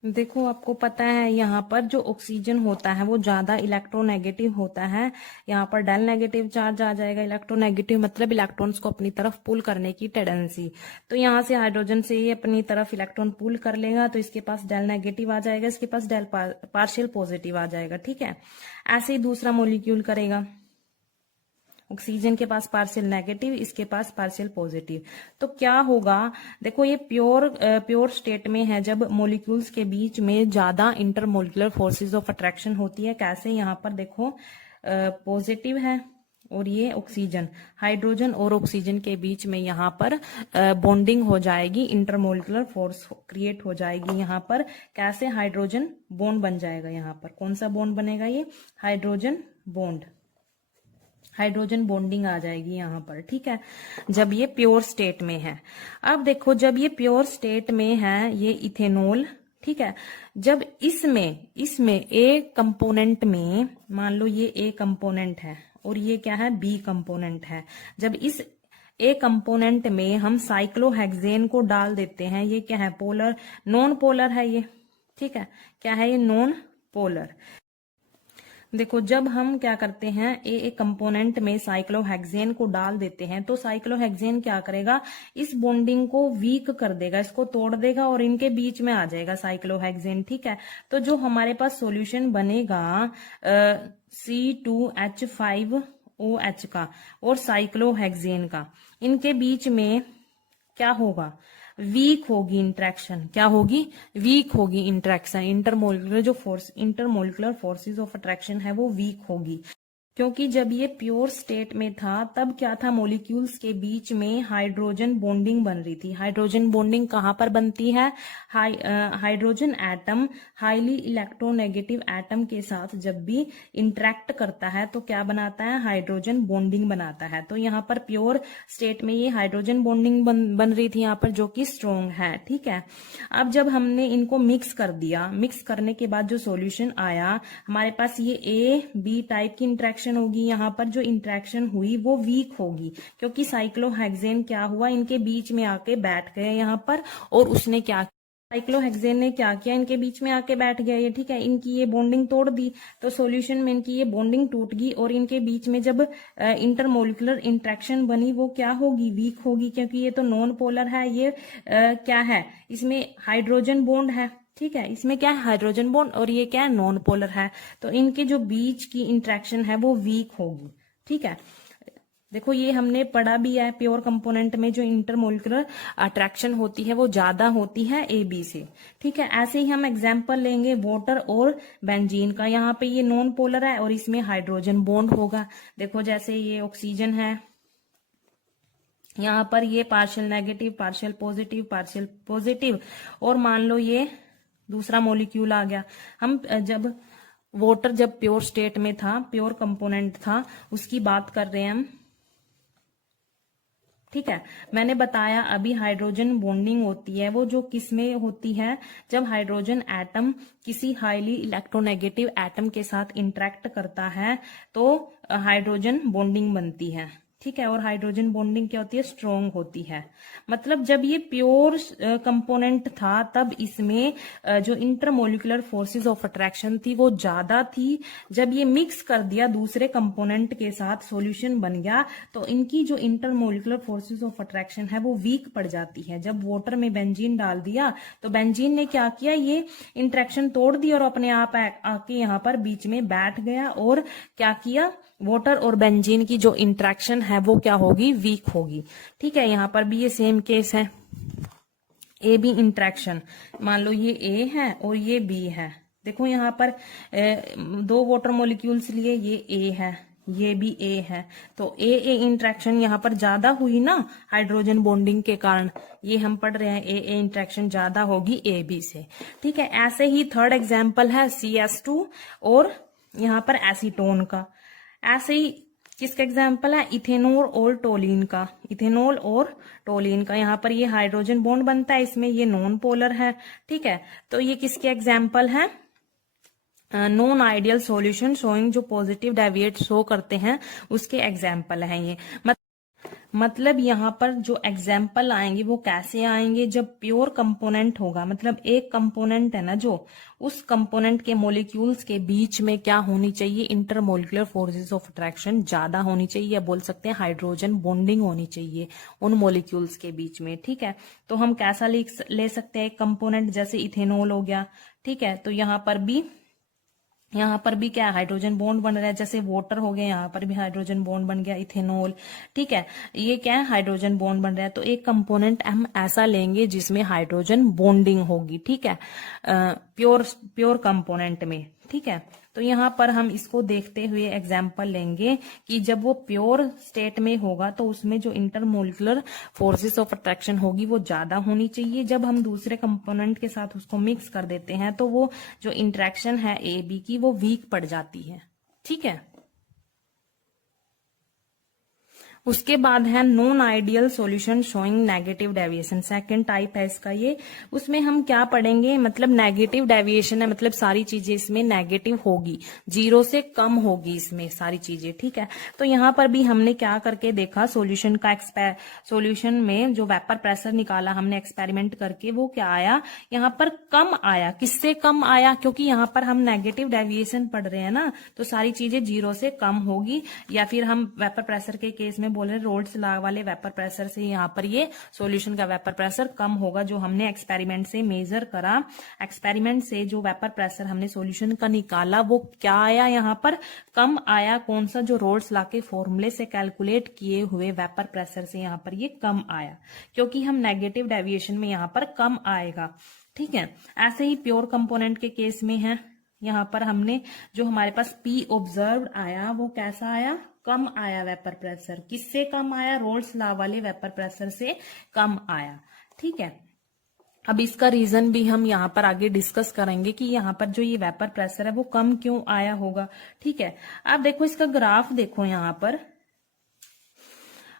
देखो आपको पता है यहाँ पर जो ऑक्सीजन होता है वो ज्यादा इलेक्ट्रोनेगेटिव होता है। यहाँ पर डेल नेगेटिव चार्ज आ जाएगा। इलेक्ट्रोनेगेटिव मतलब इलेक्ट्रॉन्स को अपनी तरफ पुल करने की टेंडेंसी। तो यहाँ से हाइड्रोजन से ये अपनी तरफ इलेक्ट्रॉन पुल कर लेगा तो इसके पास डेल नेगेटिव आ जाएगा, इसके पास डेल पार्शियल पॉजिटिव आ जाएगा। ठीक है, ऐसे ही दूसरा मोलिक्यूल करेगा। ऑक्सीजन के पास पार्शियल नेगेटिव, इसके पास पार्शियल पॉजिटिव। तो क्या होगा? देखो ये प्योर स्टेट में है जब मॉलिक्यूल्स के बीच में ज्यादा इंटरमोलिकुलर फोर्सेस ऑफ अट्रैक्शन होती है। कैसे? यहाँ पर देखो पॉजिटिव है और ये ऑक्सीजन, हाइड्रोजन और ऑक्सीजन के बीच में यहाँ पर बॉन्डिंग हो जाएगी, इंटरमोलिकुलर फोर्स क्रिएट हो जाएगी। यहाँ पर कैसे? हाइड्रोजन बॉन्ड बन जाएगा। यहाँ पर कौन सा बॉन्ड बनेगा? ये हाइड्रोजन बॉन्ड, हाइड्रोजन बॉन्डिंग आ जाएगी यहाँ पर। ठीक है, जब ये प्योर स्टेट में है। अब देखो जब ये प्योर स्टेट में है ये इथेनॉल, ठीक है, जब इसमें ए कंपोनेंट में, मान लो ये ए कंपोनेंट है और ये क्या है? बी कंपोनेंट है। जब इस ए कंपोनेंट में हम साइक्लोहेक्सेन को डाल देते हैं, ये क्या है? पोलर, नॉन पोलर है ये। ठीक है, क्या है ये? Non polar. देखो जब हम क्या करते हैं, ए कंपोनेंट में साइक्लोहेक्सेन को डाल देते हैं तो साइक्लोहेक्सेन क्या करेगा? इस बॉन्डिंग को वीक कर देगा, इसको तोड़ देगा और इनके बीच में आ जाएगा साइक्लोहेक्सेन। ठीक है, तो जो हमारे पास सॉल्यूशन बनेगा C2H5OH का और साइक्लोहेक्सेन का, इनके बीच में क्या होगा? वीक होगी इंट्रैक्शन। क्या होगी? वीक होगी interaction. Intermolecular forces of attraction है वो वीक होगी, क्योंकि जब ये प्योर स्टेट में था तब क्या था? मॉलिक्यूल्स के बीच में हाइड्रोजन बॉन्डिंग बन रही थी। हाइड्रोजन बॉन्डिंग कहाँ पर बनती है? Hydrogen atom highly electronegative atom के साथ जब भी इंटरेक्ट करता है तो क्या बनाता है? हाइड्रोजन बॉन्डिंग बनाता है। तो यहाँ पर प्योर स्टेट में ये हाइड्रोजन बॉन्डिंग बन रही थी यहाँ पर, जो कि स्ट्रोंग है। ठीक है, अब जब हमने इनको मिक्स कर दिया, मिक्स करने के बाद जो सॉल्यूशन आया हमारे पास, ये ए बी टाइप की इंटरेक्शन होगी। यहाँ पर जो इंटरेक्शन हुई वो वीक होगी, क्योंकि साइक्लोहेक्सेन क्या हुआ? इनके बीच में आके बैठ गए यहाँ पर, और उसने क्या, साइक्लोहेक्सेन ने क्या किया? इनके बीच में आके बैठ गया ये। ठीक है, इनकी ये बॉन्डिंग तोड़ दी, तो सॉल्यूशन में इनकी ये बॉन्डिंग टूट गई और इनके बीच में जब इंटरमोलिकुलर इंटरेक्शन बनी वो क्या होगी? वीक होगी, क्योंकि ये तो नॉन पोलर है। ये क्या है? इसमें हाइड्रोजन बॉन्ड है। ठीक है, इसमें क्या है? हाइड्रोजन बॉन्ड, और ये क्या है? नॉन पोलर है। तो इनके जो बीच की इंटरेक्शन है वो वीक होगी। ठीक है, देखो ये हमने पढ़ा भी है, प्योर कंपोनेंट में जो इंटरमोलिकुलर अट्रैक्शन होती है वो ज्यादा होती है ए बी से। ठीक है, ऐसे ही हम एग्जांपल लेंगे वाटर और बेंजीन का। यहाँ पे ये नॉन पोलर है और इसमें हाइड्रोजन बॉन्ड होगा। देखो जैसे ये ऑक्सीजन है, यहाँ पर ये पार्शियल नेगेटिव, पार्शियल पॉजिटिव, और मान लो ये दूसरा मॉलिक्यूल आ गया। हम जब वाटर जब प्योर स्टेट में था, प्योर कंपोनेंट था, उसकी बात कर रहे हैं हम। ठीक है। मैंने बताया अभी हाइड्रोजन बॉन्डिंग होती है वो जो किस में होती है, जब हाइड्रोजन एटम किसी हाईली इलेक्ट्रोनेगेटिव एटम के साथ इंटरेक्ट करता है तो हाइड्रोजन बॉन्डिंग बनती है। ठीक है। और हाइड्रोजन बॉन्डिंग क्या होती है, स्ट्रोंग होती है। मतलब जब ये प्योर कंपोनेंट था तब इसमें जो इंटरमोलिकुलर फोर्सेस ऑफ अट्रैक्शन थी वो ज्यादा थी। जब ये मिक्स कर दिया दूसरे कंपोनेंट के साथ, सॉल्यूशन बन गया, तो इनकी जो इंटरमोलिकुलर फोर्सेस ऑफ अट्रैक्शन है वो वीक पड़ जाती है। जब वाटर में बेंजीन डाल दिया तो बेंजीन ने क्या किया, ये इंटरेक्शन तोड़ दी और अपने आप आके यहाँ पर बीच में बैठ गया और क्या किया, वाटर और बेंजीन की जो इंटरेक्शन है वो क्या होगी, वीक होगी। ठीक है। यहाँ पर भी ये सेम केस है, ए बी इंटरेक्शन, मान लो ये ए है और ये बी है। देखो यहाँ पर दो वाटर मॉलिक्यूल्स लिए, ये ए है ये भी ए है, तो ए ए इंटरेक्शन यहाँ पर ज्यादा हुई ना हाइड्रोजन बॉन्डिंग के कारण। ये हम पढ़ रहे हैं ए ए इंटरेक्शन ज्यादा होगी ए बी से। ठीक है। ऐसे ही थर्ड एग्जाम्पल है CS2 और यहाँ पर एसीटोन का। ऐसे ही किसका एग्जाम्पल है, इथेनॉल और टोलिन का। इथेनॉल और टोलिन का यहाँ पर ये हाइड्रोजन बॉन्ड बनता है, इसमें ये नॉन पोलर है। ठीक है। तो ये किसके एग्जाम्पल है, नॉन आइडियल सॉल्यूशन शोइंग, जो पॉजिटिव डेविएट शो करते हैं उसके एग्जाम्पल हैं ये। मतलब यहाँ पर जो एग्जाम्पल आएंगे वो कैसे आएंगे, जब प्योर कंपोनेंट होगा, मतलब एक कंपोनेंट है ना जो, उस कंपोनेंट के मॉलिक्यूल्स के बीच में क्या होनी चाहिए, इंटरमोलिकुलर फोर्सेस ऑफ अट्रैक्शन ज्यादा होनी चाहिए, या बोल सकते हैं हाइड्रोजन बॉन्डिंग होनी चाहिए उन मॉलिक्यूल्स के बीच में। ठीक है। तो हम कैसा ले सकते हैं, एक कंपोनेंट जैसे इथेनॉल हो गया। ठीक है। तो यहाँ पर भी क्या हाइड्रोजन बॉन्ड बन रहा है, जैसे वाटर हो गया, यहाँ पर भी हाइड्रोजन बॉन्ड बन गया, इथेनॉल। ठीक है। ये क्या है, हाइड्रोजन बॉन्ड बन रहा है। तो एक कंपोनेंट हम ऐसा लेंगे जिसमें हाइड्रोजन बॉन्डिंग होगी। ठीक है। प्योर कंपोनेंट में। ठीक है। तो यहाँ पर हम इसको देखते हुए एग्जाम्पल लेंगे कि जब वो प्योर स्टेट में होगा तो उसमें जो इंटरमोलिकुलर फोर्सेस ऑफ अट्रैक्शन होगी वो ज्यादा होनी चाहिए। जब हम दूसरे कंपोनेंट के साथ उसको मिक्स कर देते हैं तो वो जो इंटरेक्शन है ए बी की वो वीक पड़ जाती है। ठीक है। उसके बाद है non ideal solution showing negative deviation, second type है इसका ये। उसमें हम क्या पढ़ेंगे, मतलब नेगेटिव डेविएशन है, मतलब सारी चीजें इसमें नेगेटिव होगी, 0 से कम होगी इसमें सारी चीजें। ठीक है। तो यहाँ पर भी हमने क्या करके देखा, सॉल्यूशन सॉल्यूशन में जो वेपर प्रेशर निकाला हमने एक्सपेरिमेंट करके, वो क्या आया, यहाँ पर कम आया। किससे कम आया, क्योंकि यहाँ पर हम नेगेटिव डेविएशन पढ़ रहे हैं ना, तो सारी चीजें 0 से कम होगी। या फिर हम वेपर प्रेशर के केस में बोल रहे रोल्स लॉ वाले वेपर प्रेशर से यहाँ पर ये सॉल्यूशन का वेपर प्रेशर कम होगा, जो हमने एक्सपेरिमेंट से मेजर करा। एक्सपेरिमेंट से जो वेपर प्रेशर हमने सॉल्यूशन का निकाला वो क्या आया, यहाँ पर कम आया। कौन सा, जो रोल्स लॉ के फॉर्मूले से कैलकुलेट किए हुए वेपर प्रेशर से यहाँ पर ये कम आया, क्योंकि हम नेगेटिव डेविएशन में यहाँ पर कम आएगा। ठीक है। ऐसे ही प्योर कंपोनेंट के केस में है, यहाँ पर हमने जो हमारे पास P ऑब्जर्व्ड आया वो कैसा आया, कम आया वेपर प्रेशर। किससे कम आया, रोल्स लॉ वाले वेपर प्रेशर से कम आया। ठीक है। अब इसका रीजन भी हम यहाँ पर आगे डिस्कस करेंगे कि यहाँ पर जो ये वेपर प्रेशर है वो कम क्यों आया होगा। ठीक है। अब देखो इसका ग्राफ देखो, यहाँ पर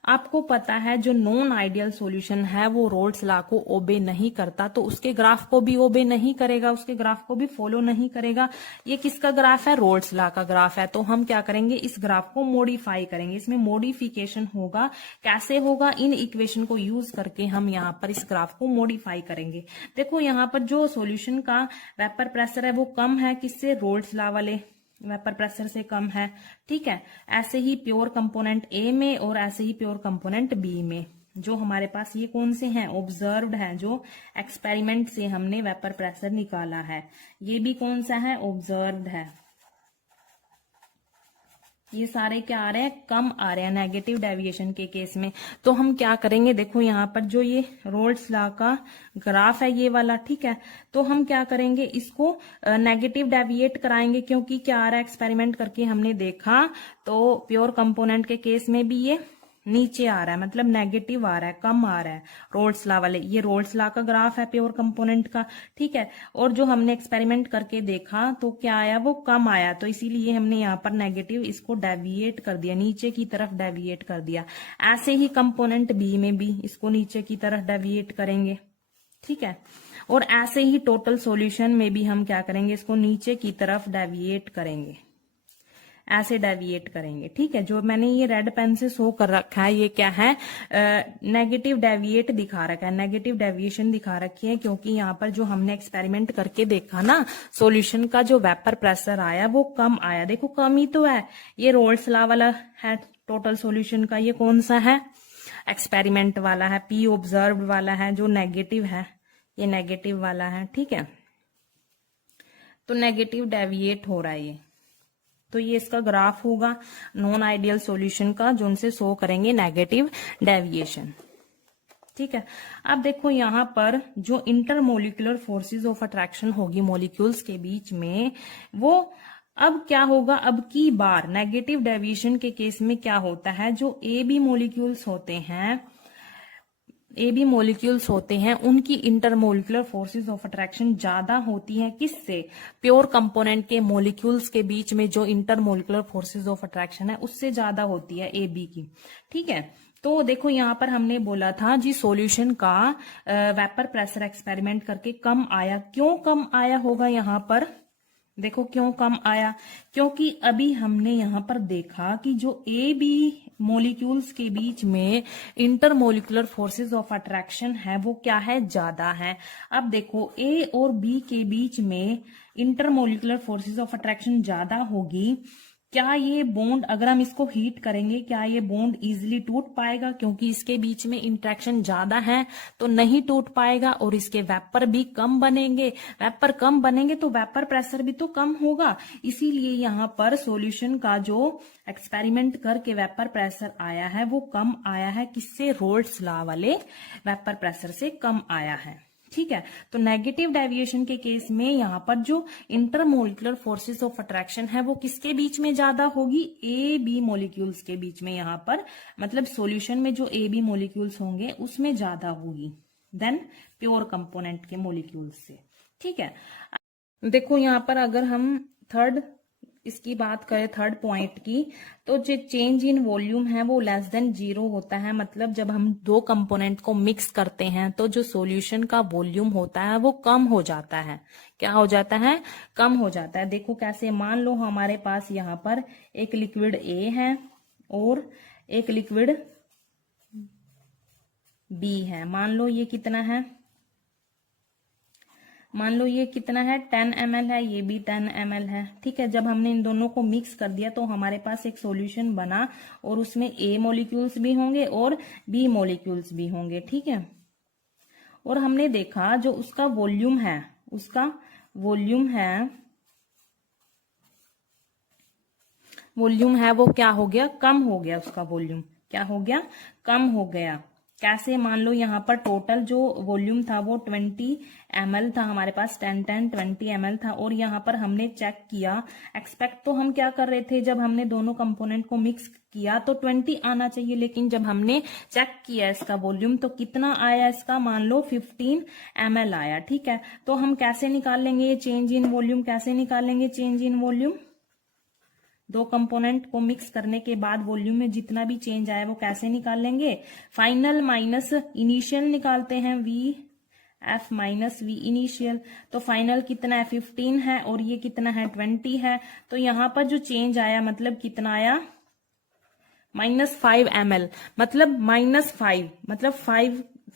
आपको पता है जो नॉन आइडियल सॉल्यूशन है वो रोल्स लॉ को ओबे नहीं करता, तो उसके ग्राफ को भी ओबे नहीं करेगा, उसके ग्राफ को भी फॉलो नहीं करेगा। ये किसका ग्राफ है, रोल्स लॉ का ग्राफ है। तो हम क्या करेंगे, इस ग्राफ को मॉडिफाई करेंगे, इसमें मॉडिफिकेशन होगा। कैसे होगा, इन इक्वेशन को यूज करके हम यहाँ पर इस ग्राफ को मॉडिफाई करेंगे। देखो यहाँ पर जो सॉल्यूशन का वेपर प्रेशर है वो कम है, किससे, रोल्स लॉ वाले वेपर प्रेशर से कम है। ठीक है। ऐसे ही प्योर कंपोनेंट ए में और ऐसे ही प्योर कंपोनेंट बी में, जो हमारे पास ये कौन से हैं, ऑब्जर्व्ड हैं, जो एक्सपेरिमेंट से हमने वेपर प्रेशर निकाला है। ये भी कौन सा है, ऑब्जर्व्ड है। ये सारे क्या आ रहे हैं, कम आ रहे हैं नेगेटिव डेविएशन के केस में। तो हम क्या करेंगे, देखो यहाँ पर जो ये रोल्स लॉ का ग्राफ है ये वाला, ठीक है, तो हम क्या करेंगे, इसको नेगेटिव डेविएट कराएंगे, क्योंकि क्या आ रहा है, एक्सपेरिमेंट करके हमने देखा तो प्योर कंपोनेंट के केस में भी ये नीचे आ रहा है, मतलब नेगेटिव आ रहा है, कम आ रहा है रोल्स लॉ वाले। ये रोल्स लॉ का ग्राफ है प्योर कंपोनेंट का, ठीक है। और जो हमने एक्सपेरिमेंट करके देखा तो क्या आया, वो कम आया, तो इसीलिए हमने यहाँ पर नेगेटिव इसको डेविएट कर दिया, नीचे की तरफ डेविएट कर दिया। ऐसे ही कंपोनेंट बी में भी इसको नीचे की तरफ डेविएट करेंगे, ठीक है। और ऐसे ही टोटल सॉल्यूशन में भी हम क्या करेंगे, इसको नीचे की तरफ डेविएट करेंगे, ऐसे डेविएट करेंगे, ठीक है। जो मैंने ये रेड पेन से शो कर रखा है, ये क्या है, नेगेटिव डेविएट दिखा रखा है, नेगेटिव डेविएशन दिखा रखी है, क्योंकि यहाँ पर जो हमने एक्सपेरिमेंट करके देखा ना, सॉल्यूशन का जो वेपर प्रेशर आया वो कम आया। देखो कम ही तो है, ये रोल्स लॉ वाला है टोटल सॉल्यूशन का, ये कौन सा है, एक्सपेरिमेंट वाला है, पी ऑब्जर्व वाला है, जो नेगेटिव है, ये नेगेटिव वाला है, ठीक है। तो नेगेटिव डेविएट हो रहा है ये, तो ये इसका ग्राफ होगा नॉन आइडियल सॉल्यूशन का, जो उनसे शो करेंगे नेगेटिव डेविएशन, ठीक है। अब देखो यहाँ पर जो इंटरमोलिकुलर फोर्सेस ऑफ अट्रैक्शन होगी मॉलिक्यूल्स के बीच में, वो अब क्या होगा, अब की बार नेगेटिव डेविएशन के केस में क्या होता है, जो ए बी मॉलिक्यूल्स होते हैं, उनकी इंटरमोलिकुलर फोर्सेस ऑफ अट्रैक्शन ज्यादा होती है, किससे, प्योर कंपोनेंट के मॉलिक्यूल्स के बीच में जो इंटरमोलिकुलर फोर्सेस ऑफ अट्रैक्शन है उससे ज्यादा होती है ए बी की, ठीक है। तो देखो यहाँ पर हमने बोला था जी सॉल्यूशन का वेपर प्रेशर एक्सपेरिमेंट करके कम आया, क्यों कम आया होगा यहाँ पर, देखो क्यों कम आया, क्योंकि अभी हमने यहाँ पर देखा कि जो ए बी मॉलिक्यूल्स के बीच में इंटरमोलिकुलर फोर्सेस ऑफ अट्रैक्शन है वो क्या है, ज्यादा है। अब देखो ए और बी के बीच में इंटरमोलिकुलर फोर्सेस ऑफ अट्रैक्शन ज्यादा होगी, क्या ये बॉन्ड, अगर हम इसको हीट करेंगे, क्या ये बॉन्ड इजीली टूट पाएगा, क्योंकि इसके बीच में इंटरेक्शन ज्यादा है तो नहीं टूट पाएगा, और इसके वेपर भी कम बनेंगे, वेपर कम बनेंगे तो वेपर प्रेशर भी तो कम होगा। इसीलिए यहाँ पर सॉल्यूशन का जो एक्सपेरिमेंट करके वेपर प्रेशर आया है वो कम आया है, किससे, रोल्स लॉ वाले वेपर प्रेशर से कम आया है, ठीक है। तो नेगेटिव डेविएशन के केस में यहाँ पर जो इंटरमोलिकुलर फोर्सेस ऑफ अट्रैक्शन है वो किसके बीच में ज्यादा होगी, ए बी मॉलिक्यूल्स के बीच में, यहाँ पर मतलब सॉल्यूशन में जो ए बी मॉलिक्यूल्स होंगे उसमें ज्यादा होगी देन प्योर कंपोनेंट के मॉलिक्यूल्स से, ठीक है। देखो यहाँ पर अगर हम थर्ड इसकी बात करें, थर्ड पॉइंट की, तो जो चेंज इन वॉल्यूम है वो लेस देन 0 होता है, मतलब जब हम दो कंपोनेंट को मिक्स करते हैं तो जो सॉल्यूशन का वॉल्यूम होता है वो कम हो जाता है, क्या हो जाता है, कम हो जाता है। देखो कैसे, मान लो हमारे पास यहाँ पर एक लिक्विड ए है और एक लिक्विड बी है, मान लो ये कितना है, मान लो ये कितना है 10 ml है, ये भी 10 ml है, ठीक है। जब हमने इन दोनों को मिक्स कर दिया तो हमारे पास एक सॉल्यूशन बना, और उसमें ए मॉलिक्यूल्स भी होंगे और बी मॉलिक्यूल्स भी होंगे, ठीक है। और हमने देखा जो उसका वॉल्यूम है, उसका वॉल्यूम है वो क्या हो गया, कम हो गया, उसका वॉल्यूम क्या हो गया, कम हो गया। कैसे, मान लो यहाँ पर टोटल जो वॉल्यूम था वो 20 ml था, हमारे पास 20 ml था, और यहाँ पर हमने चेक किया, एक्सपेक्ट तो हम क्या कर रहे थे, जब हमने दोनों कंपोनेंट को मिक्स किया तो 20 आना चाहिए, लेकिन जब हमने चेक किया इसका वॉल्यूम तो कितना आया, इसका मान लो 15 ml आया, ठीक है। तो हम कैसे निकाल लेंगे ये चेंज इन वॉल्यूम, कैसे निकालेंगे चेंज इन वॉल्यूम, दो कंपोनेंट को मिक्स करने के बाद वॉल्यूम में जितना भी चेंज आया वो कैसे निकाल लेंगे, फाइनल माइनस इनिशियल निकालते हैं, v f minus v initial. तो फाइनल कितना है 15 है और ये कितना है 20 है, तो यहां पर जो चेंज आया मतलब कितना आया, -5 ml, मतलब -5 मतलब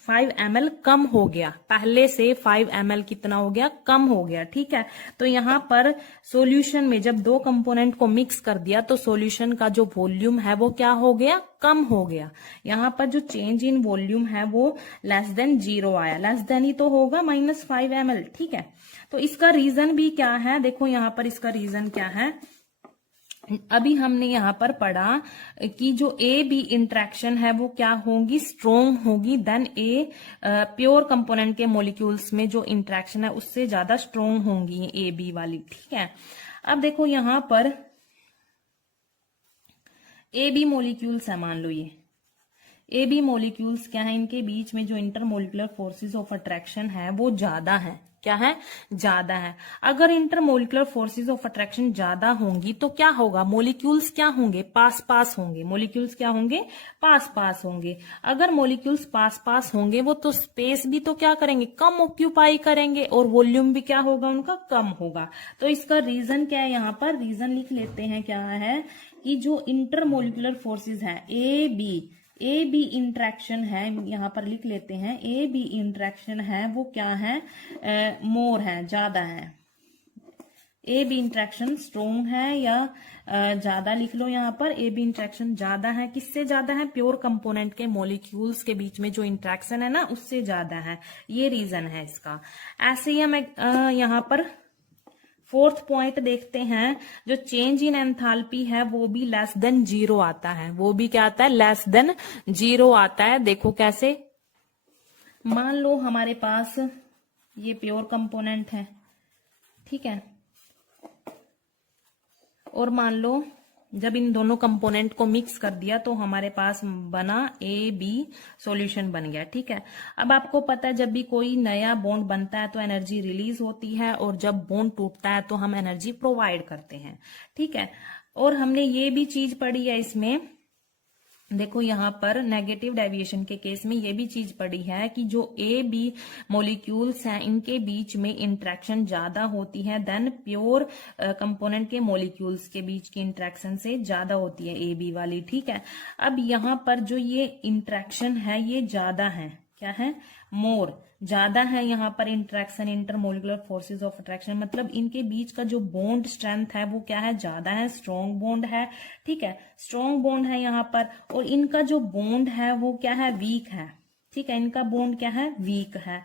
5 ml कम हो गया, पहले से 5 ml कितना हो गया, कम हो गया, ठीक है। तो यहाँ पर सॉल्यूशन में जब दो कंपोनेंट को मिक्स कर दिया तो सॉल्यूशन का जो वॉल्यूम है वो क्या हो गया, कम हो गया। यहाँ पर जो चेंज इन वॉल्यूम है वो लेस देन 0 आया, लेस देन ही तो होगा -5 ml, ठीक है। तो इसका रीजन भी क्या है, देखो यहाँ पर इसका रीजन क्या है, अभी हमने यहाँ पर पढ़ा कि जो ए बी इंट्रैक्शन है वो क्या होगी, स्ट्रोंग होगी देन ए प्योर कंपोनेंट के मॉलिक्यूल्स में जो इंट्रैक्शन है उससे ज्यादा स्ट्रोंग होंगी ए बी वाली, ठीक है। अब देखो यहाँ पर ए बी मॉलिक्यूल्स है, मान लो ये ए बी मोलिक्यूल्स क्या है, इनके बीच में जो इंटरमोलिकुलर फोर्सेस ऑफ अट्रैक्शन है वो ज्यादा है। क्या है, ज्यादा है। अगर इंटरमोलिकुलर फोर्सेस ऑफ अट्रैक्शन ज्यादा होंगी तो क्या होगा, मोलिक्यूल्स क्या होंगे, पास पास होंगे। मोलिक्यूल्स क्या होंगे, पास पास होंगे। अगर मोलिक्यूल्स पास पास होंगे वो तो स्पेस भी तो क्या करेंगे, कम ऑक्यूपाई करेंगे, और वॉल्यूम भी क्या होगा उनका, कम होगा। तो इसका रीजन क्या है, यहाँ पर रीजन लिख लेते हैं, क्या है कि जो इंटरमोलिकुलर फोर्सेस है ए बी इंट्रैक्शन है, यहाँ पर लिख लेते हैं, ए बी इंट्रैक्शन है वो क्या है, मोर है, ज्यादा है। ए बी इंट्रैक्शन स्ट्रोंग है या ज्यादा, लिख लो यहाँ पर, ए बी इंट्रैक्शन ज्यादा है। किससे ज्यादा है, प्योर कंपोनेंट के मॉलिक्यूल्स के बीच में जो इंट्रैक्शन है ना उससे ज्यादा है। ये रीजन है इसका। ऐसे ही हम यहाँ पर फोर्थ पॉइंट देखते हैं, जो चेंज इन एंथैल्पी है वो भी लेस देन जीरो आता है। वो भी क्या आता है, लेस देन जीरो आता है। देखो कैसे, मान लो हमारे पास ये प्योर कंपोनेंट है, ठीक है, और मान लो जब इन दोनों कंपोनेंट को मिक्स कर दिया तो हमारे पास बना ए बी सॉल्यूशन बन गया, ठीक है। अब आपको पता है जब भी कोई नया बॉन्ड बनता है तो एनर्जी रिलीज होती है, और जब बॉन्ड टूटता है तो हम एनर्जी प्रोवाइड करते हैं, ठीक है। और हमने ये भी चीज पढ़ी है इसमें, देखो यहाँ पर नेगेटिव डेविएशन के केस में ये भी चीज पड़ी है कि जो ए बी मॉलिक्यूल्स हैं इनके बीच में इंट्रैक्शन ज्यादा होती है देन प्योर कंपोनेंट के मॉलिक्यूल्स के बीच की इंट्रैक्शन से ज्यादा होती है ए बी वाली, ठीक है। अब यहाँ पर जो ये इंट्रैक्शन है ये ज्यादा है, क्या है, मोर, ज्यादा है यहाँ पर interaction, intermolecular forces of attraction, मतलब इनके बीच का जो बॉन्ड स्ट्रेंथ है वो क्या है, ज्यादा है, स्ट्रॉन्ग बॉन्ड है, ठीक है, स्ट्रॉन्ग बॉन्ड है यहाँ पर। और इनका जो बॉन्ड है वो क्या है, वीक है, ठीक है, इनका बॉन्ड क्या है, वीक है।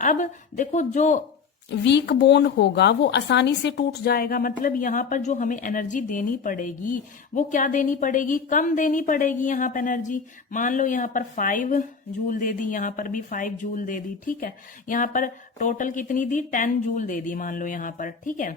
अब देखो जो वीक बॉन्ड होगा वो आसानी से टूट जाएगा, मतलब यहाँ पर जो हमें एनर्जी देनी पड़ेगी वो क्या देनी पड़ेगी, कम देनी पड़ेगी यहाँ पर एनर्जी। मान लो यहाँ पर 5 जूल दे दी, यहाँ पर भी 5 जूल दे दी, ठीक है। यहाँ पर टोटल कितनी दी, 10 जूल दे दी मान लो यहाँ पर, ठीक है,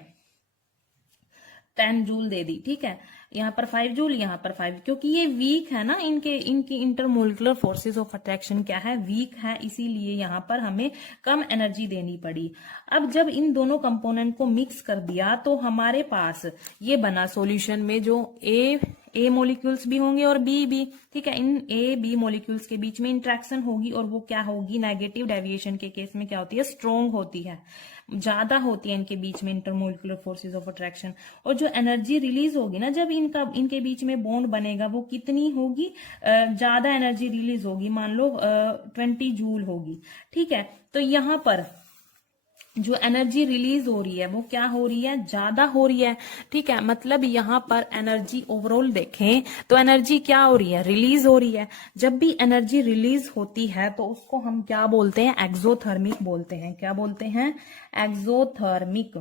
10 जूल दे दी, ठीक है। यहाँ पर 5 जूल, यहाँ पर 5, क्योंकि ये वीक है ना, इनकी इंटरमोलिकुलर फोर्सेस ऑफ अट्रैक्शन क्या है, वीक है, इसीलिए यहाँ पर हमें कम एनर्जी देनी पड़ी। अब जब इन दोनों कंपोनेंट को मिक्स कर दिया तो हमारे पास ये बना सॉल्यूशन में जो ए मॉलिक्यूल्स भी होंगे और बी भी, ठीक है। इन ए बी मॉलिक्यूल्स के बीच में इंट्रैक्शन होगी और वो क्या होगी, नेगेटिव डेविएशन के केस में क्या होती है, स्ट्रॉन्ग होती है, ज्यादा होती है इनके बीच में इंटरमोलिकुलर फोर्सेस ऑफ अट्रैक्शन। और जो एनर्जी रिलीज होगी ना जब इनके बीच में बॉन्ड बनेगा वो कितनी होगी, ज्यादा एनर्जी रिलीज होगी, मान लो 20 जूल होगी, ठीक है। तो यहाँ पर जो एनर्जी रिलीज हो रही है वो क्या हो रही है, ज्यादा हो रही है, ठीक है। मतलब यहाँ पर एनर्जी ओवरऑल देखें तो एनर्जी क्या हो रही है, रिलीज हो रही है। जब भी एनर्जी रिलीज होती है तो उसको हम क्या बोलते हैं, एक्सोथर्मिक बोलते हैं। क्या बोलते हैं, एक्सोथर्मिक,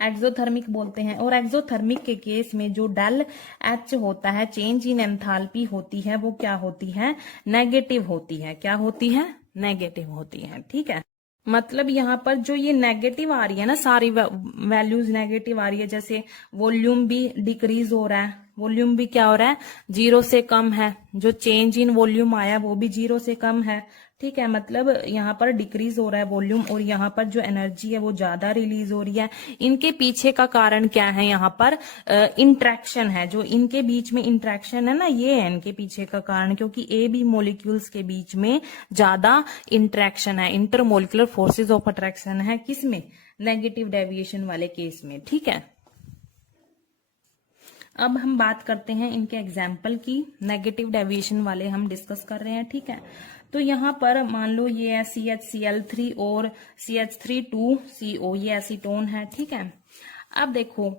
एक्सोथर्मिक बोलते हैं। और एक्सोथर्मिक के केस में जो डेल एच होता है, चेंज इन एंथैल्पी होती है, वो क्या होती है, नेगेटिव होती है। क्या होती है, नेगेटिव होती है, ठीक है। मतलब यहाँ पर जो ये नेगेटिव आ रही है ना, सारी वैल्यूज नेगेटिव आ रही है, जैसे वॉल्यूम भी डिक्रीज हो रहा है, वॉल्यूम भी क्या हो रहा है, 0 से कम है, जो चेंज इन वॉल्यूम आया वो भी 0 से कम है, ठीक है। मतलब यहाँ पर डिक्रीज हो रहा है वॉल्यूम, और यहाँ पर जो एनर्जी है वो ज्यादा रिलीज हो रही है। इनके पीछे का कारण क्या है, यहाँ पर इंट्रैक्शन है, जो इनके बीच में इंट्रैक्शन है ना, ये है इनके पीछे का कारण, क्योंकि ए बी मॉलिक्यूल्स के बीच में ज्यादा इंट्रैक्शन है, इंटरमोलिकुलर फोर्सेज ऑफ अट्रैक्शन है, किसमें, नेगेटिव डेविएशन वाले केस में, ठीक है। अब हम बात करते हैं इनके एग्जाम्पल की, नेगेटिव डेविएशन वाले हम डिस्कस कर रहे हैं, ठीक है। तो यहाँ पर मान लो ये है CHCl3 और CH3 2CO, ये एसीटोन है, ठीक है। अब देखो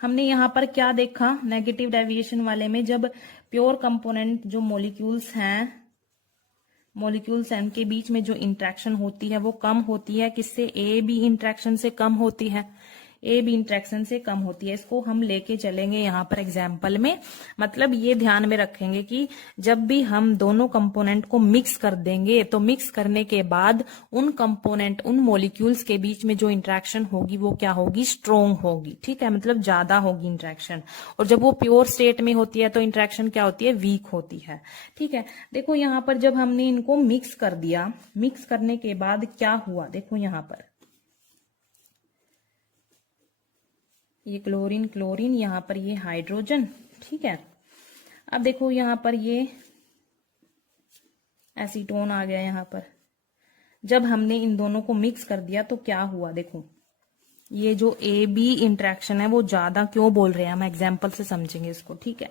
हमने यहाँ पर क्या देखा, नेगेटिव डेविएशन वाले में जब प्योर कंपोनेंट जो मॉलिक्यूल्स हैं के बीच में जो इंट्रैक्शन होती है वो कम होती है, किससे, ए बी इंट्रैक्शन से कम होती है। ए बी इंट्रैक्शन से कम होती है। इसको हम लेके चलेंगे यहाँ पर एग्जाम्पल में। मतलब ये ध्यान में रखेंगे कि जब भी हम दोनों कंपोनेंट को मिक्स कर देंगे तो मिक्स करने के बाद उन कंपोनेंट, उन मॉलिक्यूल्स के बीच में जो इंट्रैक्शन होगी वो क्या होगी, स्ट्रोंग होगी। ठीक है, मतलब ज्यादा होगी इंट्रैक्शन। और जब वो प्योर स्टेट में होती है तो इंट्रैक्शन क्या होती है, वीक होती है। ठीक है, देखो यहाँ पर जब हमने इनको मिक्स कर दिया, मिक्स करने के बाद क्या हुआ, देखो यहाँ पर ये क्लोरीन क्लोरीन, यहाँ पर ये हाइड्रोजन। ठीक है, अब देखो यहाँ पर ये एसीटोन आ गया। यहाँ पर जब हमने इन दोनों को मिक्स कर दिया तो क्या हुआ, देखो ये जो ए बी इंट्रैक्शन है वो ज्यादा क्यों बोल रहे हैं हम, एग्जाम्पल से समझेंगे इसको। ठीक है,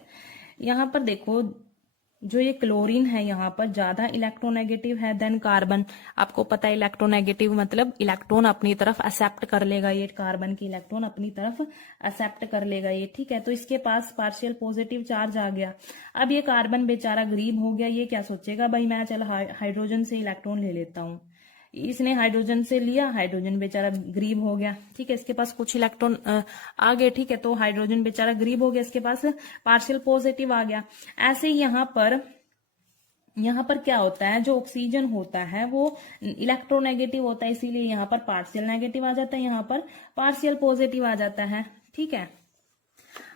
यहाँ पर देखो जो ये क्लोरीन है यहाँ पर ज्यादा इलेक्ट्रोनेगेटिव है देन कार्बन। आपको पता है इलेक्ट्रोनेगेटिव मतलब इलेक्ट्रॉन अपनी तरफ एक्सेप्ट कर लेगा, ये कार्बन की इलेक्ट्रॉन अपनी तरफ एक्सेप्ट कर लेगा ये। ठीक है, तो इसके पास पार्शियल पॉजिटिव चार्ज आ गया। अब ये कार्बन बेचारा गरीब हो गया, ये क्या सोचेगा, भाई मैं चल हाइड्रोजन से इलेक्ट्रॉन ले लेता हूँ। इसने हाइड्रोजन से लिया, हाइड्रोजन बेचारा गरीब हो गया। ठीक है, इसके पास कुछ इलेक्ट्रॉन आ गए। ठीक है, तो हाइड्रोजन बेचारा गरीब हो गया, इसके पास पार्शियल पॉजिटिव आ गया। ऐसे ही यहाँ पर क्या होता है, जो ऑक्सीजन होता है वो इलेक्ट्रोनेगेटिव होता है, इसीलिए यहाँ पर पार्शियल नेगेटिव आ जाता है, यहाँ पर पार्शियल पॉजिटिव आ जाता है। ठीक है,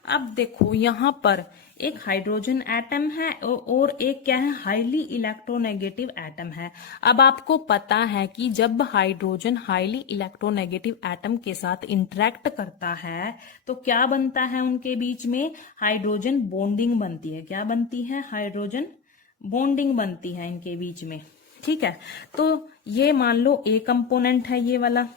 अब देखो यहाँ पर एक हाइड्रोजन एटम है और एक क्या है, हाईली इलेक्ट्रोनेगेटिव एटम है। अब आपको पता है कि जब हाइड्रोजन हाईली इलेक्ट्रोनेगेटिव एटम के साथ इंटरेक्ट करता है तो क्या बनता है उनके बीच में, हाइड्रोजन बॉन्डिंग बनती है। क्या बनती है, हाइड्रोजन बॉन्डिंग बनती है इनके बीच में। ठीक है, तो ये मान लो ए कंपोनेंट है, ये वाला